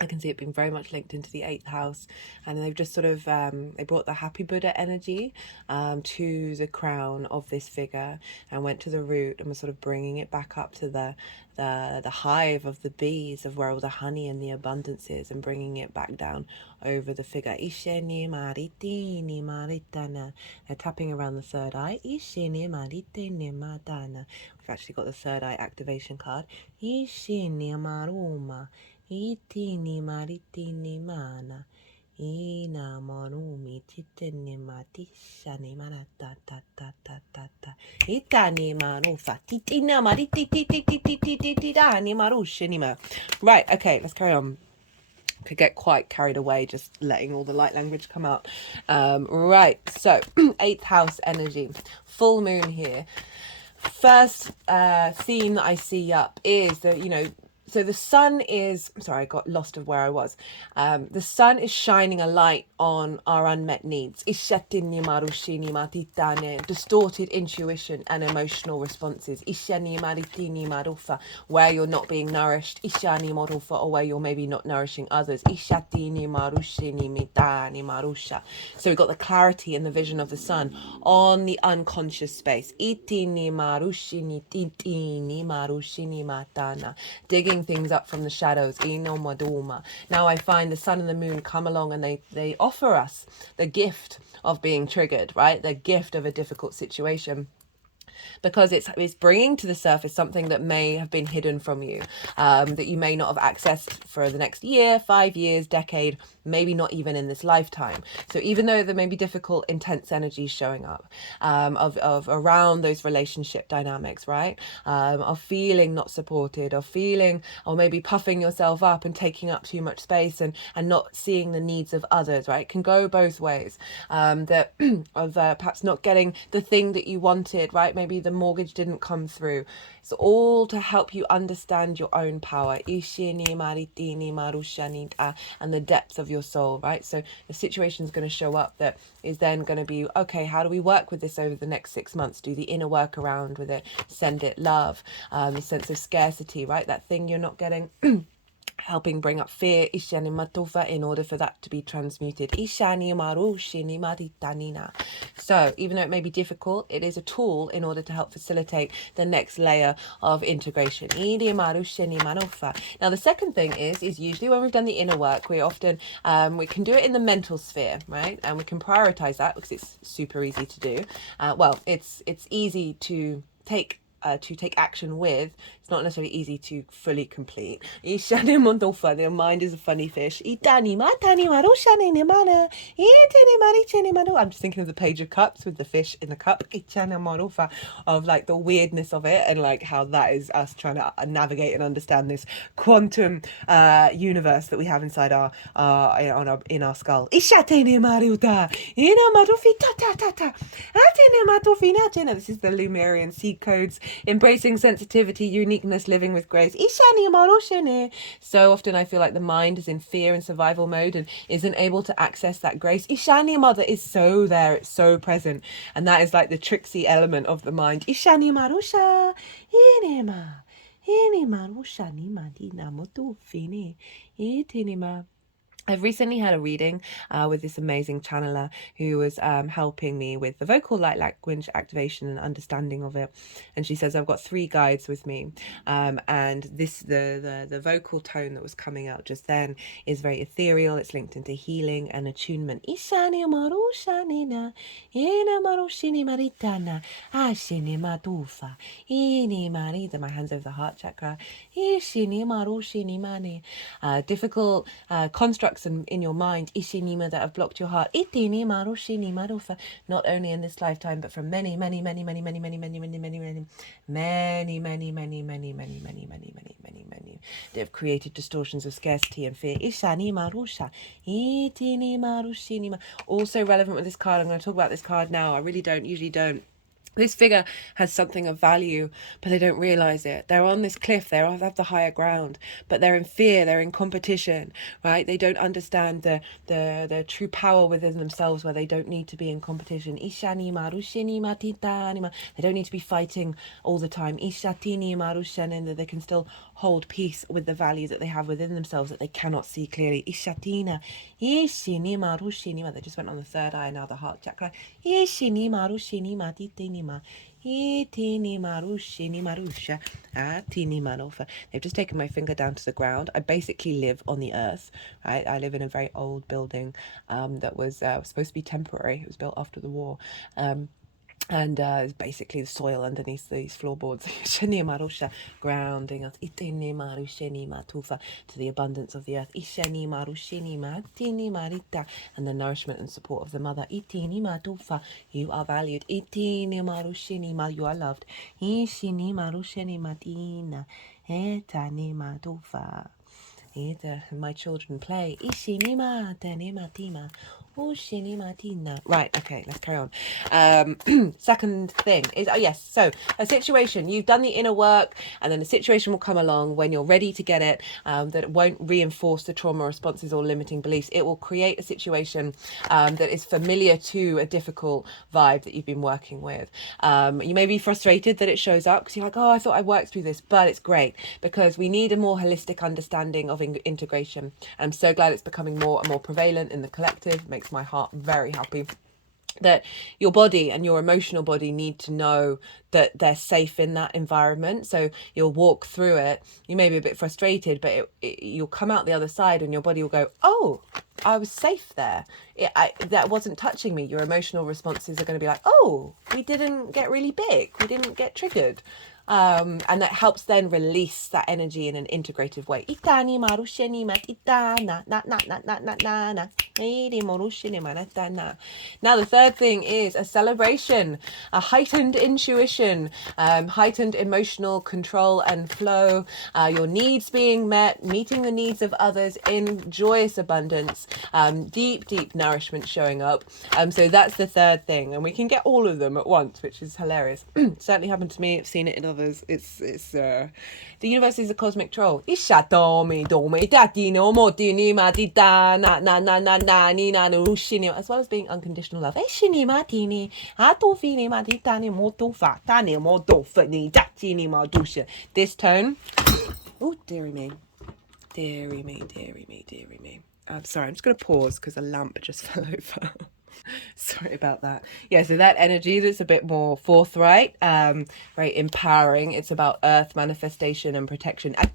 I can see it being very much linked into the 8th house, and they've just sort of they brought the happy Buddha energy to the crown of this figure and went to the root and was sort of bringing it back up to the hive of the bees, of where all the honey and the abundance is, and bringing it back down over the figure. Isheni maritini maritana. They're tapping around the third eye. Isheni maritini madana. We've actually got the third eye activation card. Isheni maruma. Itini maritini mana. Ina marumi titini matishani marata ta ta ta ta ta. Itani marufa titina marititititititititani marushinima. Right, okay, let's carry on. Could get quite carried away just letting all the light language come out. Right, so 8th house energy, full moon here. First theme that I see up is that, so the sun is, sorry, I got lost of where I was. The sun is shining a light on our unmet needs. Distorted intuition and emotional responses. Where you're not being nourished. Or where you're maybe not nourishing others. So we've got the clarity and the vision of the sun on the unconscious space. Digging things up from the shadows. Now I find the sun and the moon come along and they offer us the gift of being triggered, right? The gift of a difficult situation, because it's bringing to the surface something that may have been hidden from you, that you may not have accessed for the next year, 5 years, decade, maybe not even in this lifetime. So even though there may be difficult, intense energies showing up, of around those relationship dynamics, right? Of feeling not supported, or feeling, or maybe puffing yourself up and taking up too much space and not seeing the needs of others, right? It can go both ways. That of perhaps not getting the thing that you wanted, right? Maybe the mortgage didn't come through. It's all to help you understand your own power, and the depth of your soul, right? So the situation is going to show up that is then going to be, okay, how do we work with this over the next 6 months? Do the inner work around with it, send it love, the sense of scarcity, right? That thing you're not getting. Helping bring up fear, ishani matufa, in order for that to be transmuted. Ishani marushini maritanina. So even though it may be difficult, it is a tool in order to help facilitate the next layer of integration. Idi marushini manofa. Now the second thing is usually when we've done the inner work, we often we can do it in the mental sphere, right? And we can prioritize that because it's super easy to do. Well, it's easy to take action with. It's not necessarily easy to fully complete. The mind is a funny fish. I'm just thinking of the Page of Cups with the fish in the cup. Of like the weirdness of it, and like how that is us trying to navigate and understand this quantum universe that we have inside in our skull. This is the Lemurian seed codes. Embracing sensitivity, uniqueness, living with grace. So often I feel like the mind is in fear and survival mode and isn't able to access that grace. Ishani Mother is so there, it's so present. And that is like the tricksy element of the mind. Ishani Marusha, Inema, Inema, Rushani Madina, Motu Fini, Itinima. I've recently had a reading with this amazing channeler who was helping me with the vocal light language activation and understanding of it. And she says, I've got 3 guides with me. And this the vocal tone that was coming out just then is very ethereal. It's linked into healing and attunement. Ishani marushanina, ina marushini maritana, ashini matufa, ini marita. My hands over the heart chakra. Ishini marushini mani. Difficult constructs in your mind, ishinima, that have blocked your heart. Not only in this lifetime, but from many that have created distortions of scarcity and fear. Also relevant with this card, I'm going to talk about this card now. I usually don't This figure has something of value, but they don't realize it. They're on this cliff, they have the higher ground, but they're in fear, they're in competition, right? They don't understand the true power within themselves, where they don't need to be in competition. They don't need to be fighting all the time. And that they can still hold peace with the values that they have within themselves that they cannot see clearly. They just went on the third eye, now the heart chakra. They've just taken my finger down to the ground. I basically live on the earth, right? I live in a very old building that was supposed to be temporary. It was built after the war. And it's basically the soil underneath these floorboards, grounding us to the abundance of the earth, and the nourishment and support of the mother. You are valued. You are loved. My children play. Right, okay, let's carry on. Second thing is, yes, so a situation, you've done the inner work, and then a situation will come along when you're ready to get it, that it won't reinforce the trauma responses or limiting beliefs. It will create a situation that is familiar to a difficult vibe that you've been working with. You may be frustrated that it shows up because you're like, oh, I thought I worked through this, but it's great because we need a more holistic understanding of integration. I'm so glad it's becoming more and more prevalent in the collective. It makes my heart very happy that your body and your emotional body need to know that they're safe in that environment. So you'll walk through it, you may be a bit frustrated, but you'll come out the other side and your body will go, oh, I was safe there. That wasn't touching me. Your emotional responses are going to be like, oh, we didn't get really big, we didn't get triggered. And that helps then release that energy in an integrative way. Now the third thing is a celebration, a heightened intuition, heightened emotional control and flow, your needs being met, meeting the needs of others in joyous abundance, deep nourishment showing up. So that's the third thing, and we can get all of them at once, which is hilarious. Certainly happened to me. I've seen it in others. It's the universe is a cosmic troll. As well as being unconditional love. This tone, oh, dearie me. I'm sorry, I'm just going to pause because a lamp just fell over. Sorry about that. Yeah, so that energy that's a bit more forthright, very empowering. It's about earth manifestation and protection. I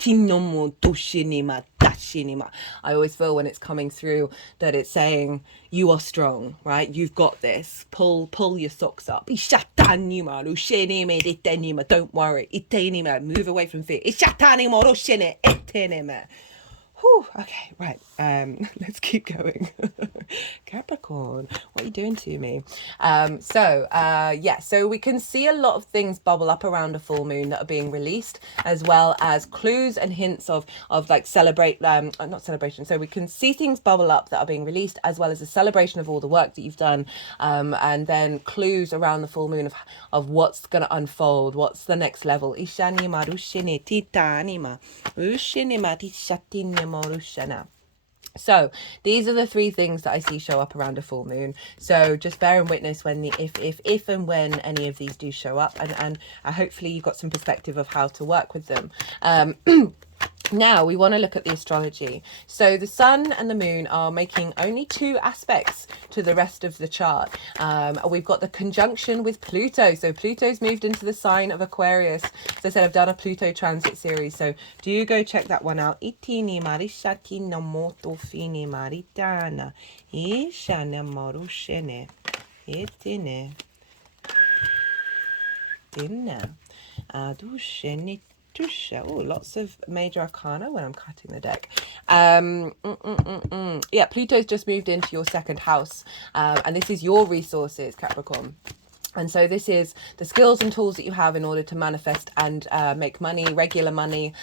always feel when it's coming through that it's saying you are strong, right? You've got this. Pull your socks up. Don't worry. Move away from fear. Whew, okay, right. Let's keep going. Capricorn, what are you doing to me? So we can see a lot of things bubble up around a full moon that are being released, as well as clues and hints of like not celebration. So we can see things bubble up that are being released, as well as a celebration of all the work that you've done, and then clues around the full moon of what's going to unfold, what's the next level. So these are the three things that I see show up around a full moon. So just bear in witness when if and when any of these do show up, and hopefully you've got some perspective of how to work with them. Now we want to look at the astrology. So the sun and the moon are making only two aspects to the rest of the chart. We've got the conjunction with Pluto. So Pluto's moved into the sign of Aquarius. As I said, I've done a Pluto transit series, so do go check that one out. Oh, lots of major arcana when I'm cutting the deck. Yeah, Pluto's just moved into your second house, and this is your resources, Capricorn. And so this is the skills and tools that you have in order to manifest and make money, regular money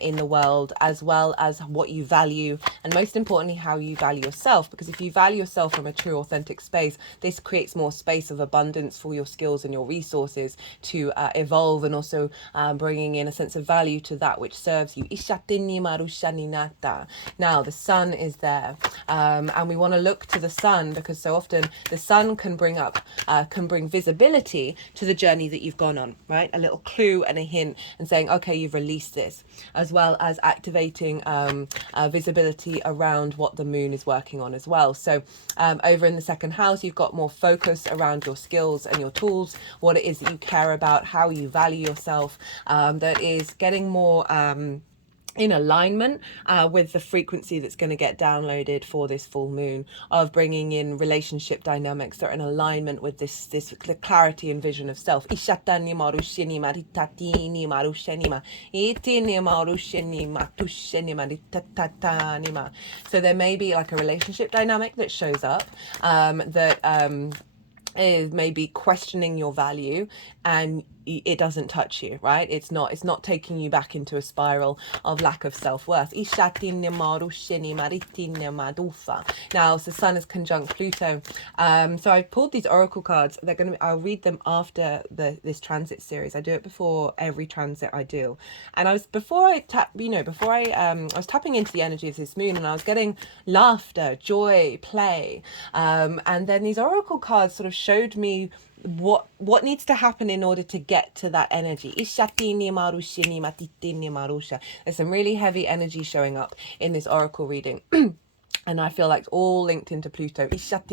in the world, as well as what you value, and most importantly, how you value yourself. Because if you value yourself from a true, authentic space, this creates more space of abundance for your skills and your resources to evolve, and also bringing in a sense of value to that which serves you. Now, the sun is there, and we want to look to the sun because so often the sun can bring visibility to the journey that you've gone on, right? A little clue and a hint, and saying, okay, you've released this, as well as activating visibility around what the moon is working on as well. So over in the second house, you've got more focus around your skills and your tools, what it is that you care about, how you value yourself, that is getting more in alignment with the frequency that's going to get downloaded for this full moon, of bringing in relationship dynamics that are in alignment with the clarity and vision of self. So there may be like a relationship dynamic that shows up that is maybe questioning your value, and it doesn't touch you, right? It's not taking you back into a spiral of lack of self-worth. Now, the sun is conjunct Pluto. So I pulled these oracle cards. I'll read them after this transit series. I do it before every transit I do. And I was tapping into the energy of this moon, and I was getting laughter, joy, play. And then these oracle cards sort of showed me what needs to happen in order to get to that energy. There's some really heavy energy showing up in this oracle reading. And I feel like it's all linked into Pluto. Pluto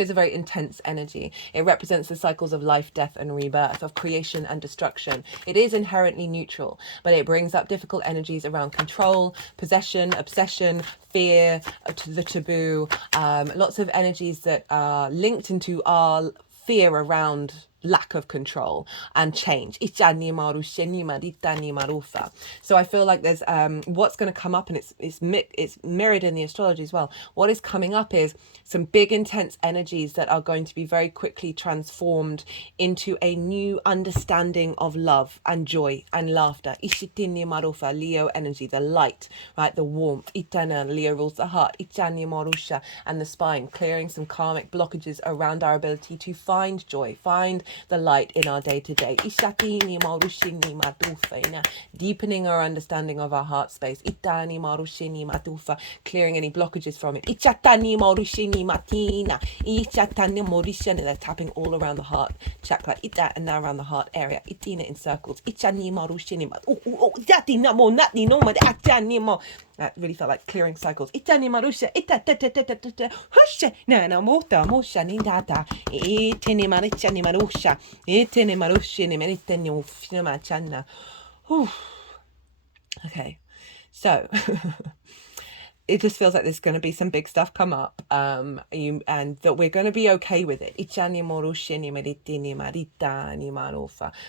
is a very intense energy. It represents the cycles of life, death, and rebirth, of creation and destruction. It is inherently neutral, but it brings up difficult energies around control, possession, obsession, fear, the taboo, lots of energies that are linked into our fear around lack of control and change. So I feel like there's what's going to come up, and it's mirrored in the astrology as well. What is coming up is some big intense energies that are going to be very quickly transformed into a new understanding of love and joy and laughter. Leo energy, the light, right, the warmth. Leo rules the heart, and the spine, clearing some karmic blockages around our ability to find joy, find the light in our day-to-day. Deepening our understanding of our heart space. Clearing any blockages from it. They're tapping all around the heart chakra, and now around the heart area. In circles. That really felt like clearing cycles. Okay, so it just feels like there's going to be some big stuff come up, and that we're going to be okay with it.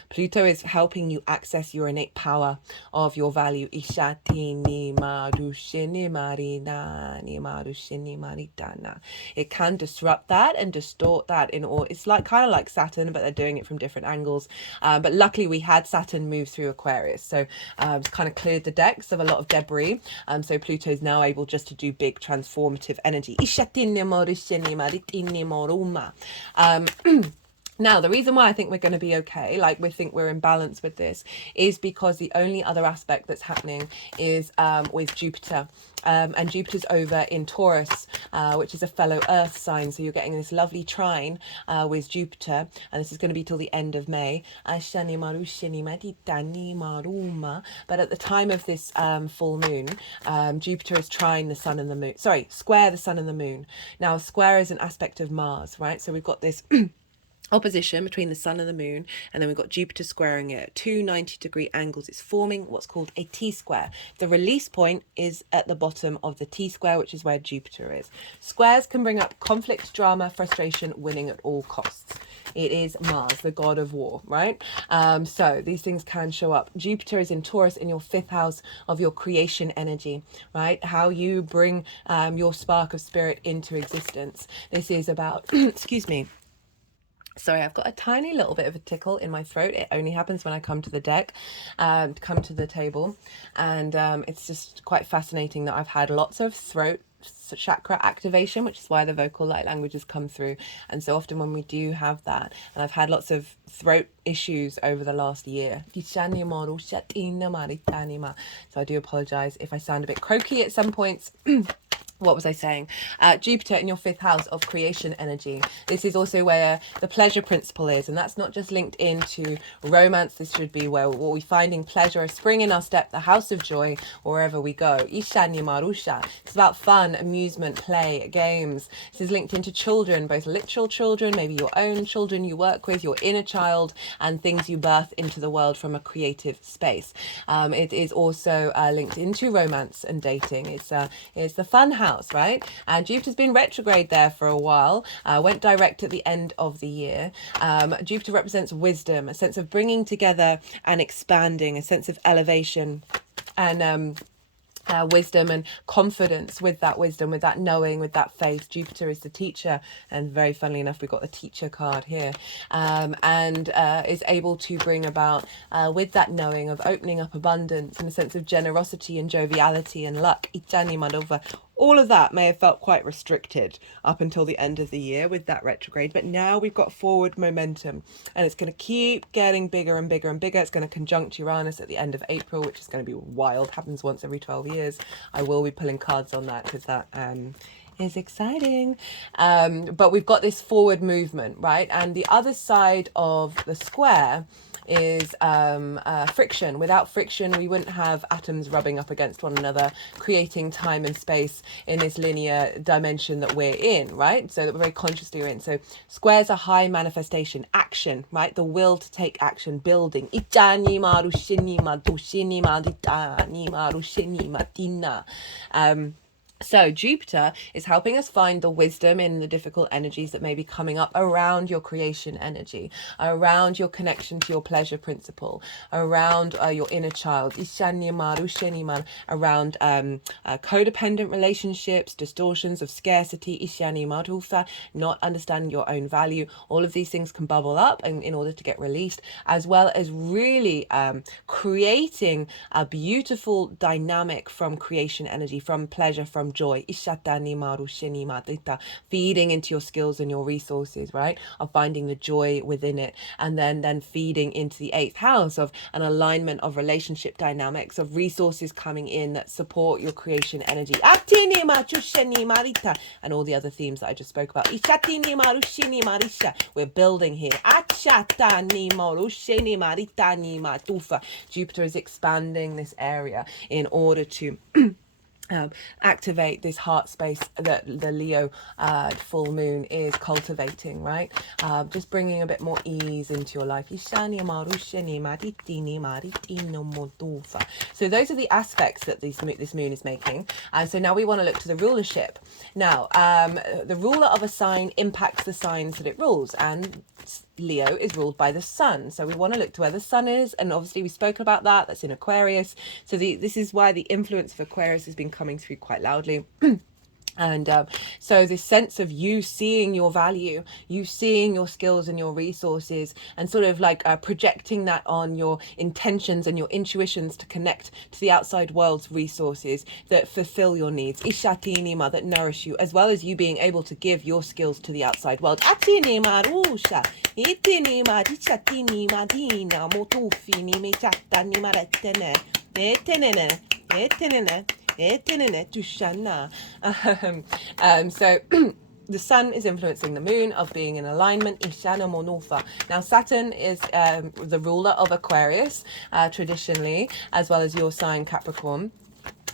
Pluto is helping you access your innate power of your value. It can disrupt that and distort that in all. It's like kind of like Saturn, but they're doing it from different angles. But luckily we had Saturn move through Aquarius, so it's kind of cleared the decks of a lot of debris. So Pluto's now able just to do big transformative energy. Now, the reason why I think we're going to be okay, like we think we're in balance with this, is because the only other aspect that's happening is with Jupiter. And Jupiter's over in Taurus, which is a fellow Earth sign. So you're getting this lovely trine with Jupiter, and this is going to be till the end of May. But at the time of this full moon, Jupiter is trine the sun and the moon. Sorry, square the sun and the moon. Now, square is an aspect of Mars, right? So we've got this opposition between the sun and the moon, and then we've got Jupiter squaring it at two 90-degree angles. It's forming what's called a T-square. The release point is at the bottom of the T-square, which is where Jupiter is. Squares can bring up conflict, drama, frustration, winning at all costs. It is Mars, the god of war, right? So these things can show up. Jupiter is in Taurus in your 5th house of your creation energy, right? How you bring your spark of spirit into existence. This is about, excuse me. Sorry, I've got a tiny little bit of a tickle in my throat. It only happens when I come to the deck, come to the table. And it's just quite fascinating that I've had lots of throat chakra activation, which is why the vocal light languages come through. And so often when we do have that, and I've had lots of throat issues over the last year. So I do apologize if I sound a bit croaky at some points. What was I saying? Jupiter in your 5th house of creation energy. This is also where the pleasure principle is, and that's not just linked into romance. This should be where we're finding pleasure, a spring in our step, the house of joy, wherever we go. Ishanya Marusha. It's about fun, amusement, play, games. This is linked into children, both literal children, maybe your own children you work with, your inner child, and things you birth into the world from a creative space. It is also linked into romance and dating. It's the fun house. Right? And Jupiter's been retrograde there for a while, went direct at the end of the year. Jupiter represents wisdom, a sense of bringing together and expanding, a sense of elevation and wisdom and confidence. With that wisdom, with that knowing, with that faith. Jupiter is the teacher, and very funnily enough we've got the teacher card here, and is able to bring about with that knowing of opening up abundance and a sense of generosity and joviality and luck. All of that may have felt quite restricted up until the end of the year with that retrograde, but now we've got forward momentum, and it's going to keep getting bigger and bigger and bigger. It's going to conjunct Uranus at the end of April, which is going to be wild. Happens once every 12 years. I will be pulling cards on that because that is exciting. But we've got this forward movement, right? And the other side of the square is friction. Without friction, we wouldn't have atoms rubbing up against one another, creating time and space in this linear dimension that we're in, right? So that we're very consciously in. So squares are high manifestation, action, right? The will to take action, building. So Jupiter is helping us find the wisdom in the difficult energies that may be coming up around your creation energy, around your connection to your pleasure principle, around your inner child, around codependent relationships, distortions of scarcity, not understanding your own value. All of these things can bubble up in order to get released, as well as really creating a beautiful dynamic from creation energy, from pleasure, from joy, feeding into your skills and your resources, right, of finding the joy within it, and then feeding into the 8th house of an alignment of relationship dynamics, of resources coming in that support your creation energy, and all the other themes that I just spoke about. We're building here. Jupiter is expanding this area in order to activate this heart space that the Leo full moon is cultivating, right? Just bringing a bit more ease into your life. So those are the aspects that this moon is making. And so now we want to look to the rulership. Now, the ruler of a sign impacts the signs that it rules, and Leo is ruled by the sun. So we want to look to where the sun is, and obviously we spoke about that. That's in Aquarius. So this is why the influence of Aquarius has been coming through quite loudly. And so this sense of you seeing your value, you seeing your skills and your resources, and sort of like projecting that on your intentions and your intuitions to connect to the outside world's resources that fulfill your needs, that nourish you, as well as you being able to give your skills to the outside world. So the sun is influencing the moon of being in alignment. Now Saturn is the ruler of Aquarius traditionally, as well as your sign Capricorn.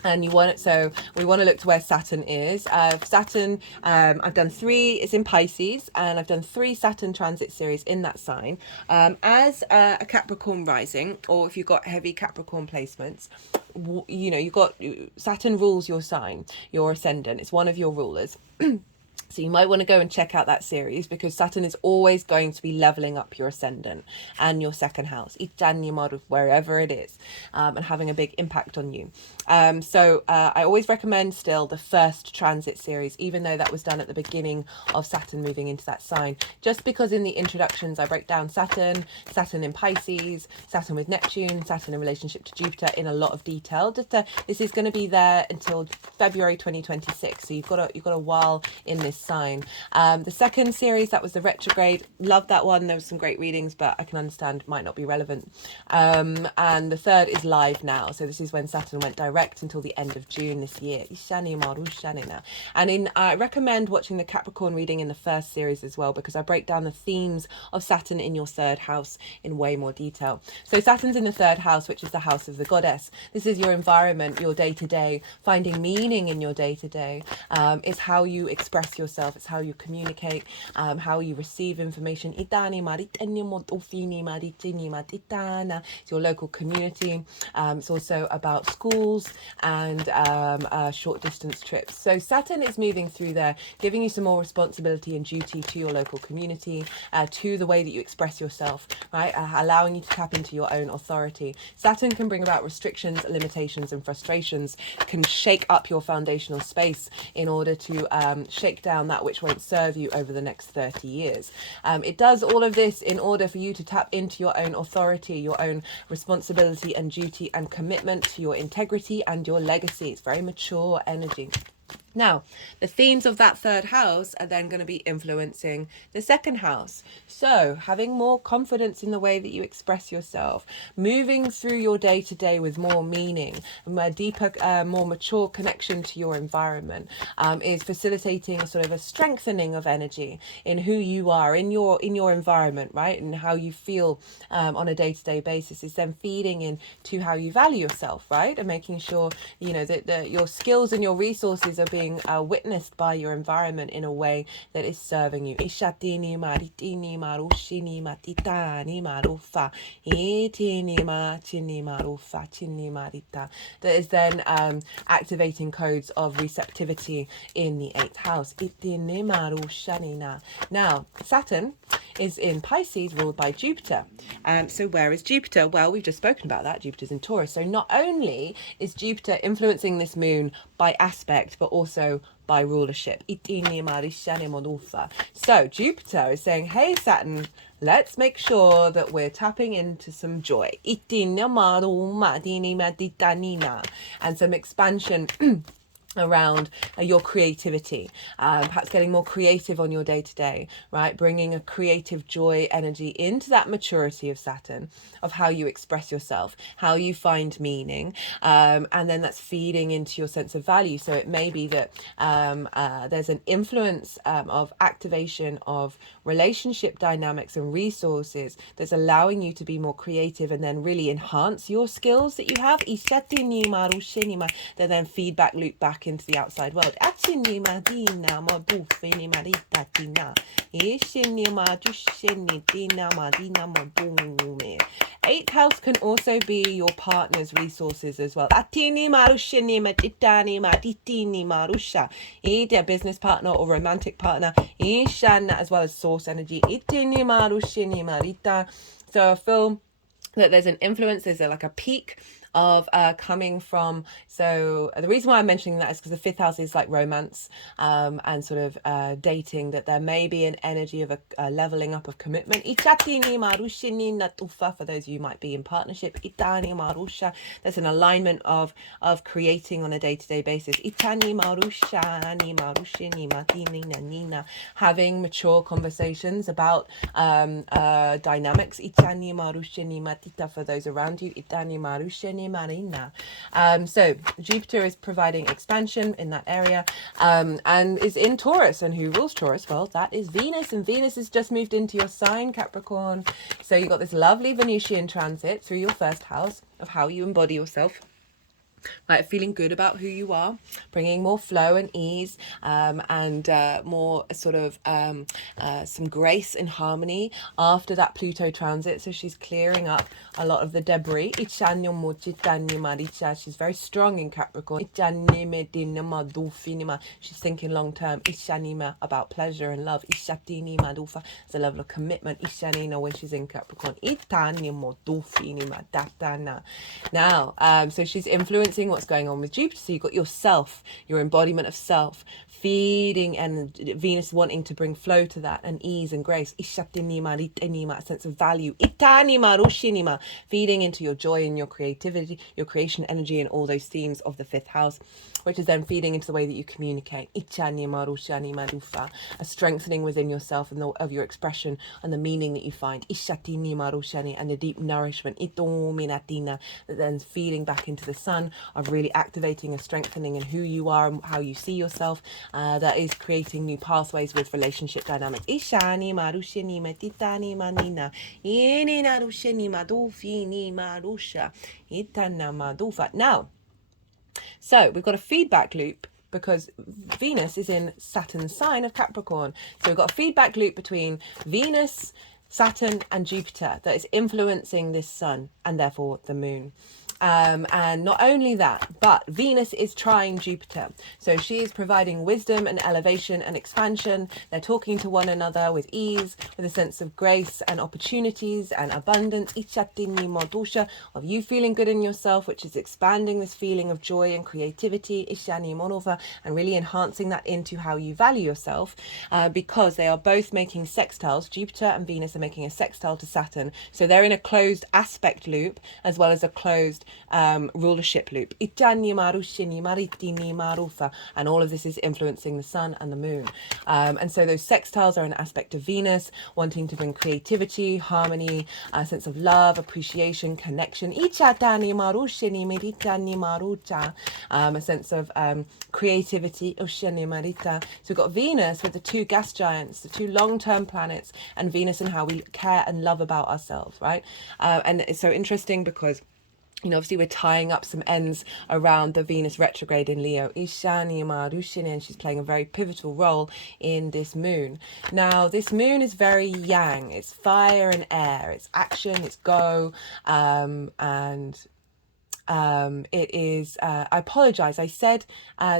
And we want to look to where Saturn is. Saturn, I've done 3, it's in Pisces, and I've done 3 Saturn transit series in that sign. As a Capricorn rising, or if you've got heavy Capricorn placements, you've got Saturn rules your sign, your ascendant. It's one of your rulers. So you might want to go and check out that series, because Saturn is always going to be leveling up your ascendant and your second house, wherever it is, and having a big impact on you. So I always recommend still the first transit series, even though that was done at the beginning of Saturn moving into that sign, just because in the introductions I break down Saturn in Pisces, Saturn with Neptune, Saturn in relationship to Jupiter in a lot of detail. This is going to be there until February 2026, so you've got a while in this sign. The second series, that was the retrograde, loved that one. There was some great readings, but I can understand might not be relevant. And the third is live now, so this is when Saturn went direct until the end of June this year. And I recommend watching the Capricorn reading in the first series as well, because I break down the themes of Saturn in your third house in way more detail. So Saturn's in the third house, which is the house of the goddess. This is your environment, your day-to-day, finding meaning in your day-to-day. It's how you express yourself, it's how you communicate, how you receive information. It's your local community. It's also about schools and short distance trips. So Saturn is moving through there, giving you some more responsibility and duty to your local community, to the way that you express yourself, right? Allowing you to tap into your own authority. Saturn can bring about restrictions, limitations, and frustrations, can shake up your foundational space in order to shake down that which won't serve you over the next 30 years. It does all of this in order for you to tap into your own authority, your own responsibility and duty and commitment to your integrity and your legacy. It's very mature energy. Now, the themes of that third house are then going to be influencing the second house. So, having more confidence in the way that you express yourself, moving through your day-to-day with more meaning, a deeper, more mature connection to your environment, is facilitating a sort of a strengthening of energy in who you are, in your environment, right? And how you feel on a day-to-day basis is then feeding into how you value yourself, right? And making sure, that your skills and your resources are being witnessed by your environment in a way that is serving you. That is then activating codes of receptivity in the 8th house. Now, Saturn is in Pisces, ruled by Jupiter. So where is Jupiter? Well, we've just spoken about that. Jupiter's in Taurus. So not only is Jupiter influencing this moon by aspect, but also by rulership. So Jupiter is saying, hey Saturn, let's make sure that we're tapping into some joy and some expansion around your creativity, perhaps getting more creative on your day-to-day, right? Bringing a creative joy energy into that maturity of Saturn, of how you express yourself, how you find meaning, and then that's feeding into your sense of value. So it may be that there's an influence of activation of relationship dynamics and resources that's allowing you to be more creative and then really enhance your skills that you have. They then feedback loop back into the outside world. Eighth house can also be your partner's resources as well. A business partner or romantic partner, as well as source energy. So I feel that there's an influence, there's like a peak of coming from, so the reason why I'm mentioning that is because the 5th house is like romance and sort of dating, that there may be an energy of a leveling up of commitment. For those of you who might be in partnership, there's an alignment of creating on a day-to-day basis. Having mature conversations about dynamics for those around you. So Jupiter is providing expansion in that area, and is in Taurus. And who rules Taurus? Well, that is Venus, and Venus has just moved into your sign, Capricorn. So you got this lovely Venusian transit through your first house of how you embody yourself. Like feeling good about who you are, bringing more flow and ease, and more sort of some grace and harmony after that Pluto transit. So she's clearing up a lot of the debris. She's very strong in Capricorn. She's thinking long term. About pleasure and love. It's a level of commitment. When she's in Capricorn. Now, so she's influencing what's going on with Jupiter. So you've got yourself, your embodiment of self, feeding, and Venus wanting to bring flow to that, and ease and grace. A sense of value. Feeding into your joy and your creativity, your creation energy, and all those themes of the fifth house, which is then feeding into the way that you communicate. A strengthening within yourself and of your expression and the meaning that you find. And the deep nourishment. That then feeding back into the sun, of really activating and strengthening in who you are and how you see yourself. That is creating new pathways with relationship dynamics. Now, so we've got a feedback loop because Venus is in Saturn's sign of Capricorn. So we've got a feedback loop between Venus, Saturn and Jupiter that is influencing this sun and therefore the moon. And not only that, but Venus is trine Jupiter. So she is providing wisdom and elevation and expansion. They're talking to one another with ease, with a sense of grace and opportunities and abundance. Of you feeling good in yourself, which is expanding this feeling of joy and creativity. And really enhancing that into how you value yourself, because they are both making sextiles. Jupiter and Venus are making a sextile to Saturn. So they're in a closed aspect loop as well as a closed rulership loop. And all of this is influencing the sun and the moon. And so those sextiles are an aspect of Venus, wanting to bring creativity, harmony, a sense of love, appreciation, connection. A sense of creativity. So we've got Venus with the two gas giants, the two long-term planets, and Venus and how we care and love about ourselves, right? And it's so interesting because obviously we're tying up some ends around the Venus retrograde in Leo. And she's playing a very pivotal role in this moon. Now, this moon is very yang. It's fire and air. It's action, it's go, it is, I apologize, I said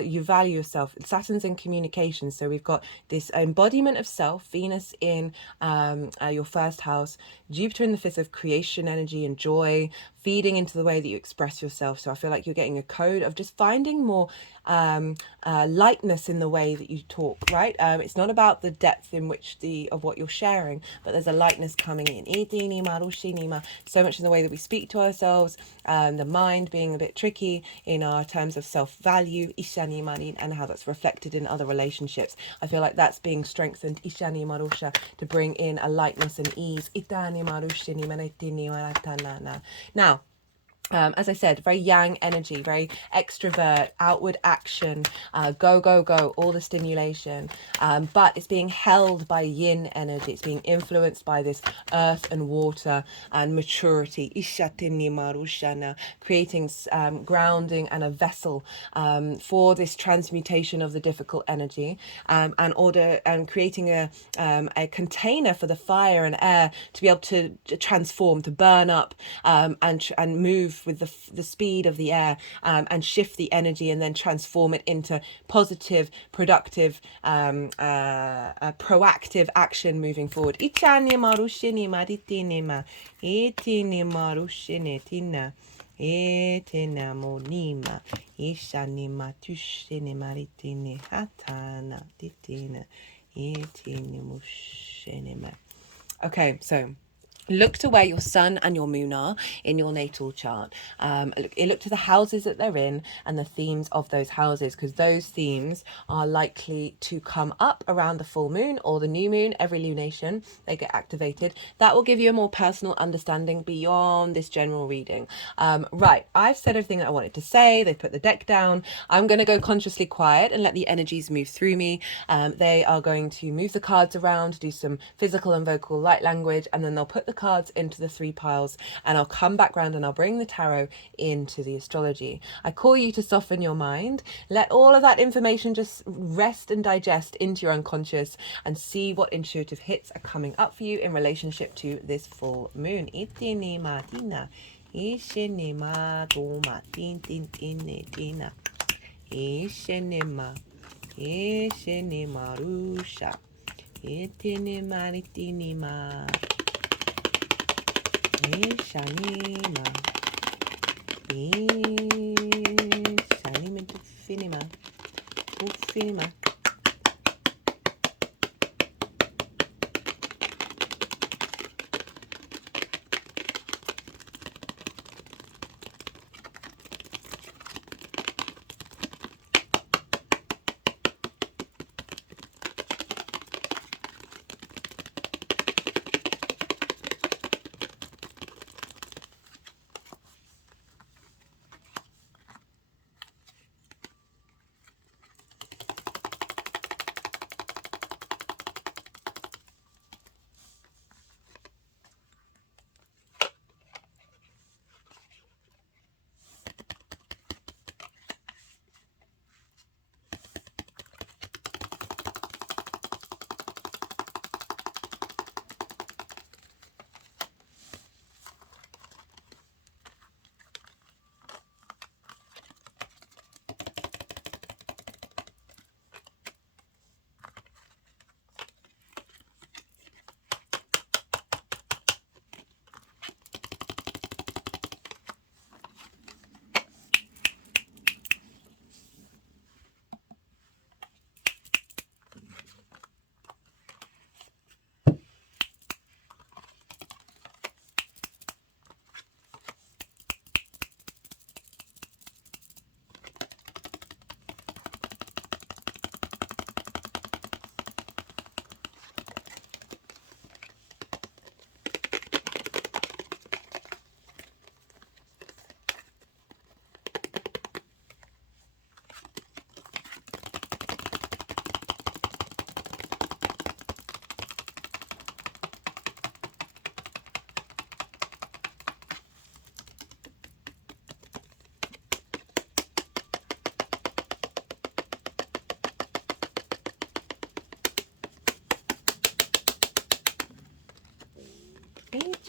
you value yourself. Saturn's in communication, so we've got this embodiment of self, Venus in your first house, Jupiter in the fifth of creation energy and joy, feeding into the way that you express yourself. So I feel like you're getting a code of just finding more lightness in the way that you talk, right? It's not about the depth in which of what you're sharing, but there's a lightness coming in. So much in the way that we speak to ourselves, the mind being a bit tricky in our terms of self-value, and how that's reflected in other relationships. I feel like that's being strengthened to bring in a lightness and ease. Now, as I said, very yang energy, very extrovert, outward action, go, go, go, all the stimulation. But it's being held by yin energy. It's being influenced by this earth and water and maturity. Creating grounding and a vessel for this transmutation of the difficult energy, and creating a container for the fire and air to be able to transform, to burn up, and move with the speed of the air, and shift the energy and then transform it into positive, productive, proactive action moving forward. Okay, so look to where your sun and your moon are in your natal chart. Look to the houses that they're in and the themes of those houses, because those themes are likely to come up around the full moon or the new moon. Every lunation, they get activated. That will give you a more personal understanding beyond this general reading. Right, I've said everything that I wanted to say. They put the deck down. I'm going to go consciously quiet and let the energies move through me. They are going to move the cards around, do some physical and vocal light language, and then they'll put the cards into the 3 piles, and I'll come back round and I'll bring the tarot into the astrology. I call you to soften your mind, let all of that information just rest and digest into your unconscious, and see what intuitive hits are coming up for you in relationship to this full moon. Itini matina, ishinima doma, tintina, ishinima, ishinima rusha, itinima, itinima, ishanima, ishanima, tufinima, tufinima.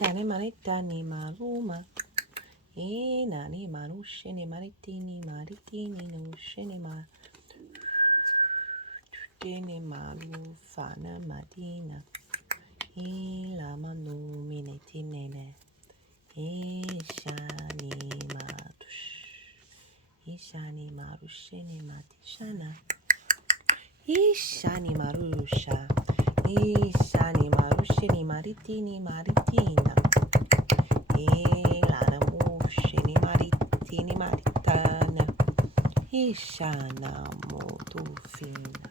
Chani maritani maruma. Nani marushini maritini maritini no shini ma. Dini maru fana madina. La manu minetinene. Ishani marush. Ishani marushini matishana. Ishani marusha. Ishani marushini maritini maritina. Lana mushini maritini maritana. Ishana motufina.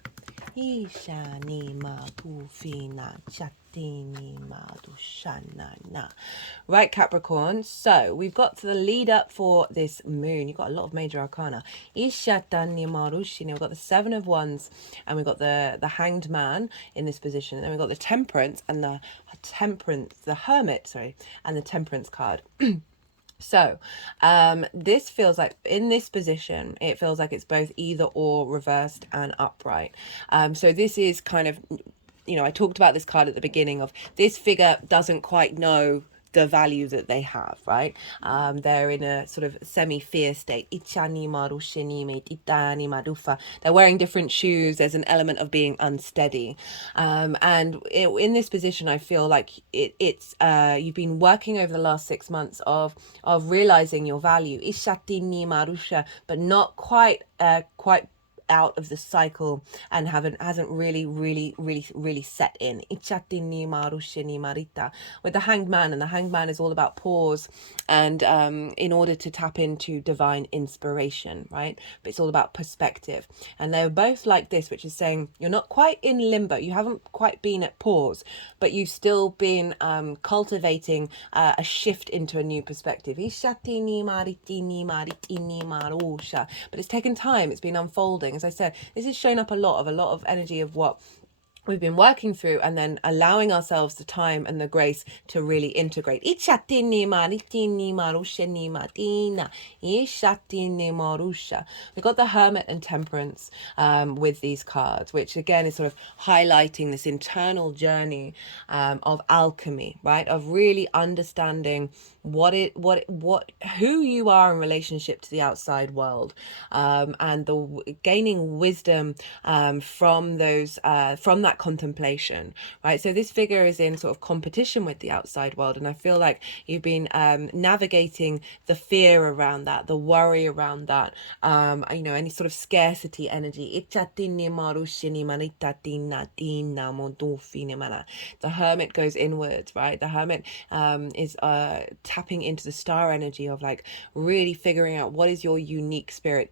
Ishani matufina. Chatini madushana na. Right, Capricorn. So we've got to the lead up for this moon. You've got a lot of major arcana. Ishatani marushini. We've got the 7 of Wands, and we've got the Hanged Man in this position. And then we've got the Temperance and the Hermit, sorry, and the Temperance card. So this feels like, in this position, it feels like it's both either or, reversed and upright. So this is kind of, you know, I talked about this card at the beginning of, this figure doesn't quite know the value that they have, right? They're in a sort of semi-fear state. They're wearing different shoes. There's an element of being unsteady. And in this position, I feel like it's you've been working over the last 6 months of realizing your value, but not quite out of the cycle, and hasn't really set in. With the Hanged Man, and the Hanged Man is all about pause, and in order to tap into divine inspiration, right? But it's all about perspective, and they're both like this, which is saying you're not quite in limbo, you haven't quite been at pause, but you've still been cultivating a shift into a new perspective. But it's taken time, it's been unfolding. As I said, this is showing up a lot of energy of what we've been working through, and then allowing ourselves the time and the grace to really integrate. We've got the Hermit and Temperance with these cards, which again is sort of highlighting this internal journey of alchemy, right? Of really understanding who you are in relationship to the outside world, and gaining wisdom from that contemplation, right? So this figure is in sort of competition with the outside world, and I feel like you've been navigating the fear around that, the worry around that, any sort of scarcity energy. The Hermit goes inwards, right? The Hermit is tapping into the star energy of like really figuring out what is your unique spirit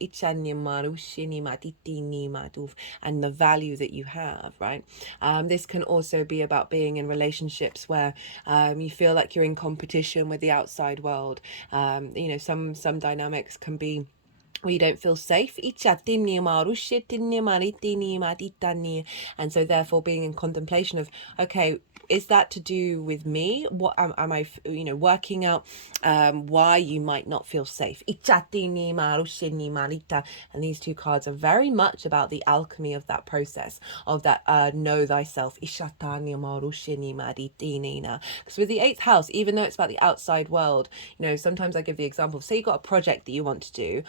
and the value that you have, right? This can also be about being in relationships where you feel like you're in competition with the outside world. Some dynamics can be where you don't feel safe, and so therefore being in contemplation of, okay, is that to do with me? What am I working out why you might not feel safe? And these two cards are very much about the alchemy of that process, of that know thyself. Because with the 8th house, even though it's about the outside world, sometimes I give the example of, say you got a project that you want to do,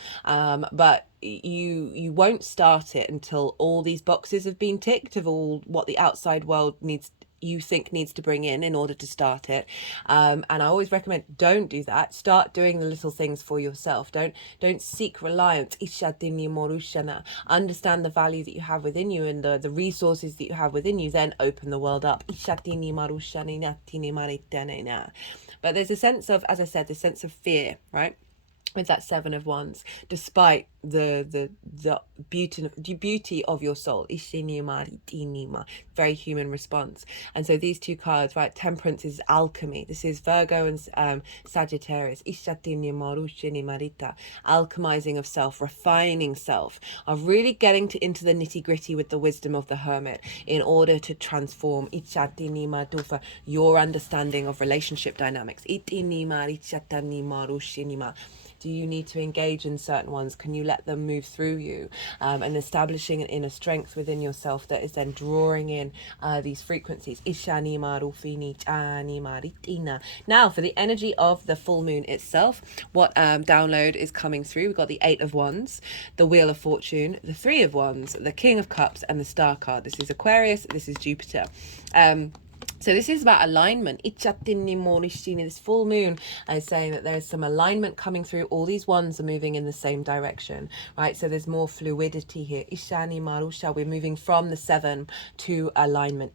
but you won't start it until all these boxes have been ticked of all what the outside world needs to bring in order to start it. And I always recommend, don't do that. Start doing the little things for yourself. Don't seek reliance. Understand the value that you have within you and the resources that you have within you, then open the world up. But there's a sense of, as I said, this sense of fear, right? With that 7 of Wands, despite the beauty of your soul. Very human response. And so these two cards, right? Temperance is alchemy. This is Virgo and Sagittarius. Alchemizing of self, refining self, of really getting into the nitty gritty with the wisdom of the Hermit in order to transform your understanding of relationship dynamics. Do you need to engage in certain ones? Can you let them move through you, and establishing an inner strength within yourself that is then drawing in these frequencies? Now, for the energy of the full moon itself, what download is coming through? We've got the 8 of Wands, the Wheel of Fortune, the 3 of Wands, the King of Cups, and the Star card. This is Aquarius, this is Jupiter. So this is about alignment. This full moon is saying that there is some alignment coming through. All these ones are moving in the same direction, right? So there's more fluidity here. We're moving from the 7 to alignment.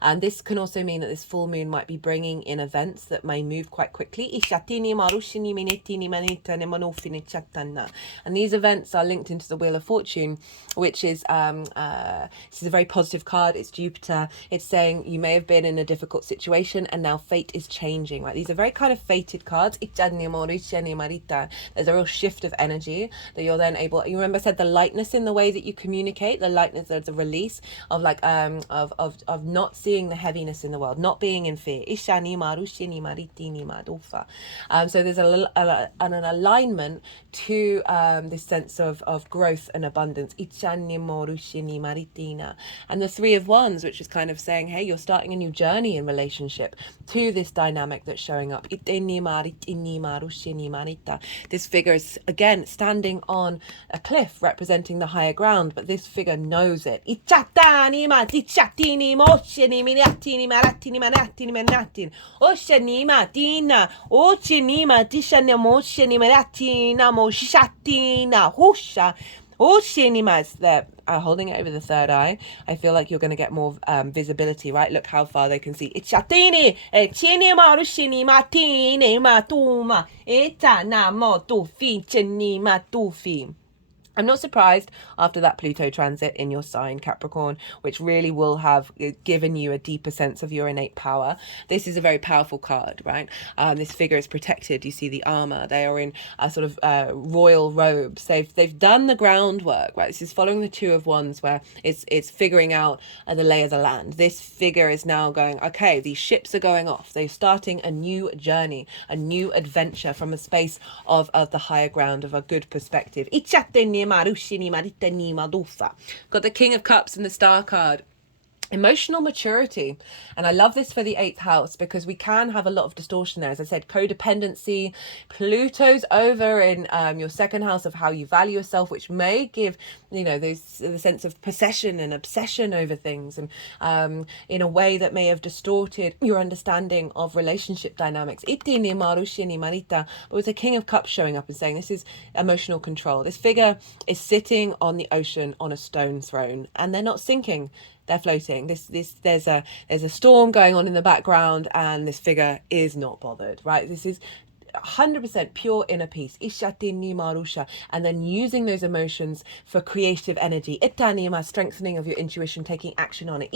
And this can also mean that this full moon might be bringing in events that may move quite quickly. And these events are linked into the Wheel of Fortune, which is this is a very positive card. It's Jupiter. It's saying you may have been in a difficult situation and now fate is changing, right? These are very kind of fated cards. There's a real shift of energy that you're then able, you remember I said the lightness in the way that you communicate, the lightness, there's a release of like of not seeing the heaviness in the world, not being in fear. So there's an alignment to this sense of growth and abundance. And the 3 of Wands, which is kind of saying, hey, you're starting a new journey in relationship to this dynamic that's showing up. This figure is again standing on a cliff representing the higher ground, but this figure knows it. They're holding it over the third eye. I feel like you're going to get more visibility, right? Look how far they can see. I'm not surprised after that Pluto transit in your sign, Capricorn, which really will have given you a deeper sense of your innate power. This is a very powerful card, right? This figure is protected. You see the armor. They are in a sort of royal robes. They've done the groundwork, right? This is following the Two of Wands, where it's figuring out the lay of the land. This figure is now going, okay, these ships are going off. They're starting a new journey, a new adventure from a space of the higher ground, of a good perspective. Got the King of Cups and the Star card. Emotional maturity. And I love this for the 8th house, because we can have a lot of distortion there. As I said, codependency. Pluto's over in your 2nd house of how you value yourself, which may give, you know, the sense of possession and obsession over things, and in a way that may have distorted your understanding of relationship dynamics. But with the King of Cups showing up and saying this is emotional control. This figure is sitting on the ocean on a stone throne, and they're not sinking. They're floating. There's a storm going on in the background, and this figure is not bothered, right? This is 100% pure inner peace. And then using those emotions for creative energy. Strengthening of your intuition, taking action on it.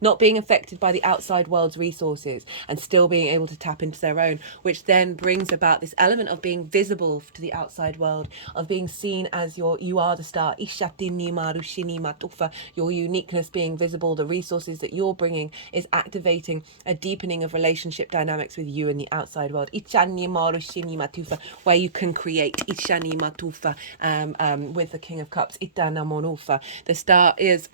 Not being affected by the outside world's resources, and still being able to tap into their own, which then brings about this element of being visible to the outside world, of being seen as you are the star. Your uniqueness being visible, the resources that you're bringing is activating a deepening of relationship dynamics with you and the outside world. Where you can create with the King of Cups. The star is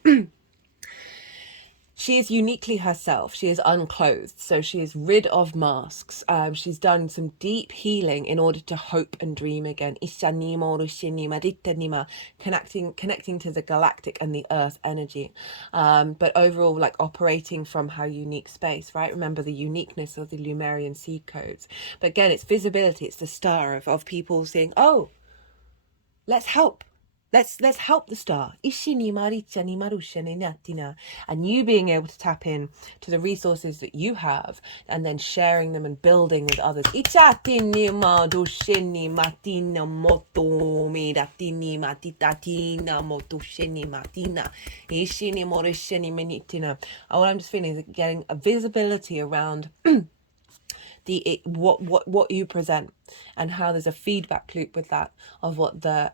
she is uniquely herself. She is unclothed, so she is rid of masks. She's done some deep healing in order to hope and dream again. Connecting to the galactic and the earth energy. But overall, like operating from her unique space, right? Remember the uniqueness of the Lemurian seed codes. But again, it's visibility. It's the star of people saying, oh, let's help. Let's help the star. And you being able to tap in to the resources that you have, and then sharing them and building with others. All I'm just feeling is getting a visibility around what you present, and how there's a feedback loop with that, of what the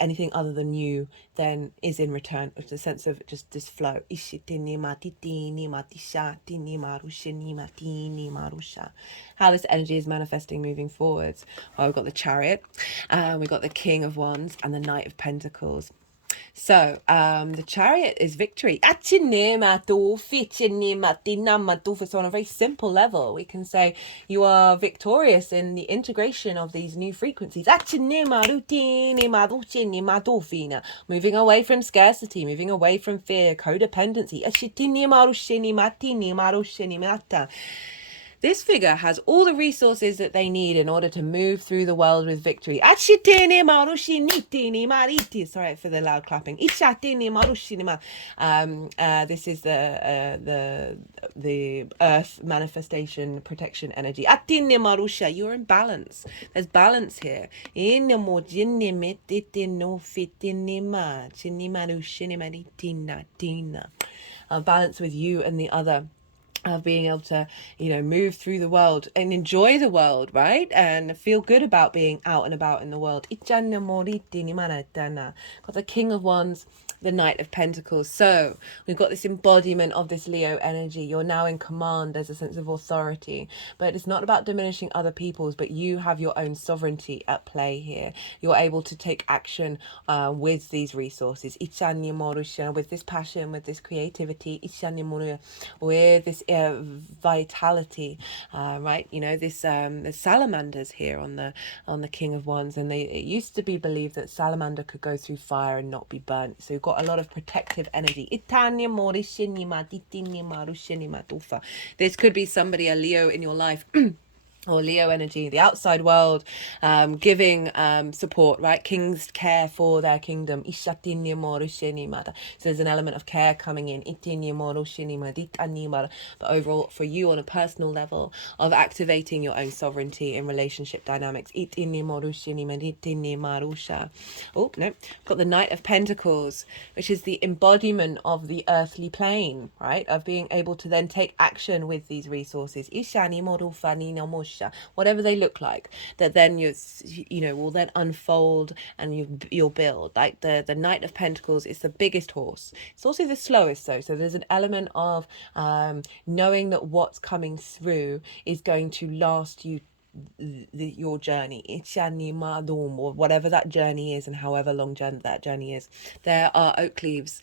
anything other than you then is in return. It's a sense of just this flow. How this energy is manifesting moving forwards. Well, we've got the Chariot, we've got the King of Wands, and the Knight of Pentacles. So the Chariot is victory. So on a very simple level, we can say you are victorious in the integration of these new frequencies. Moving away from scarcity, moving away from fear, codependency. This figure has all the resources that they need in order to move through the world with victory. Sorry for the loud clapping. This is the earth manifestation protection energy. You're in balance. There's balance here. Balance with you and the other. Of being able to, move through the world and enjoy the world, right? And feel good about being out and about in the world. Got the King of Wands, the Knight of Pentacles. So we've got this embodiment of this Leo energy. You're now in command. There's a sense of authority, but it's not about diminishing other people's, but you have your own sovereignty at play here. You're able to take action with these resources, with this passion, with this creativity, with this vitality, right? There's salamanders here on the King of Wands, and it used to be believed that salamander could go through fire and not be burnt. So you've got a lot of protective energy. This could be somebody, a Leo in your life or Leo energy, the outside world, giving support, right? Kings care for their kingdom. So there's an element of care coming in. But overall, for you on a personal level, of activating your own sovereignty in relationship dynamics. Oh, no. Got the Knight of Pentacles, which is the embodiment of the earthly plane, right? Of being able to then take action with these resources. Whatever they look like, that then will then unfold and you'll build. Like the Knight of Pentacles is the biggest horse. It's also the slowest though. So there's an element of knowing that what's coming through is going to last you your journey, or whatever that journey is, and however long that journey is. There are oak leaves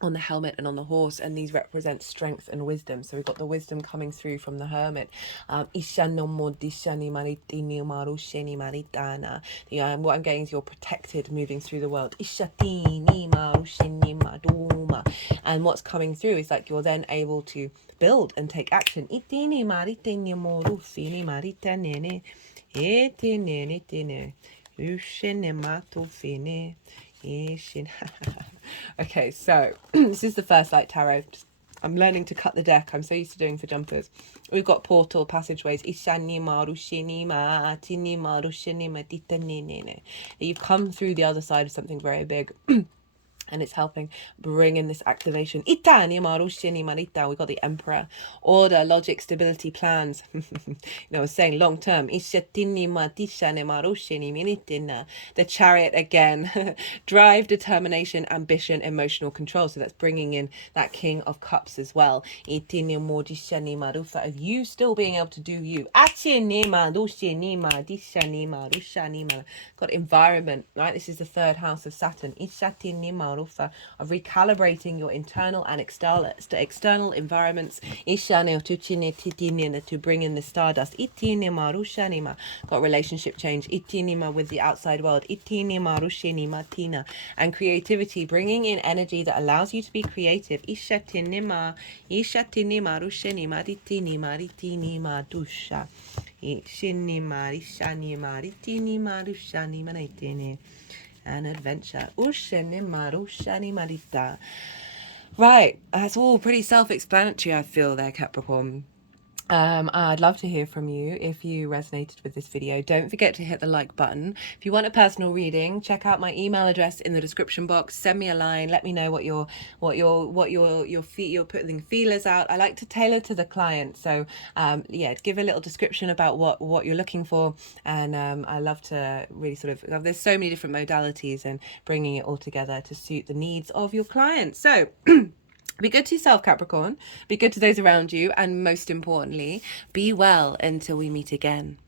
on the helmet and on the horse, and these represent strength and wisdom. So we've got the wisdom coming through from the hermit. What I'm getting is you're protected moving through the world. And what's coming through is like you're then able to build and take action. Okay, so this is the first light tarot. I'm learning to cut the deck. I'm so used to doing for jumpers. We've got portal passageways. You've come through the other side of something very big. And it's helping bring in this activation. We got the Emperor. Order, logic, stability, plans. I was saying long term. The Chariot again. Drive, determination, ambition, emotional control. So that's bringing in that King of Cups as well. Of you still being able to do you. Got environment, right? This is the third house of Saturn. Of recalibrating your internal and external environments to bring in the stardust. Got relationship change with the outside world, and creativity, bringing in energy that allows you to be creative. And adventure. Right, that's all pretty self-explanatory, I feel there, Capricorn. I'd love to hear from you if you resonated with this video. Don't forget to hit the like button. If you want a personal reading, check out my email address in the description box. Send me a line. Let me know what you're putting feelers out. I like to tailor to the client. So give a little description about what you're looking for. And I love to really sort of, there's so many different modalities and bringing it all together to suit the needs of your client. So be good to yourself, Capricorn. Be good to those around you. And most importantly, be well until we meet again.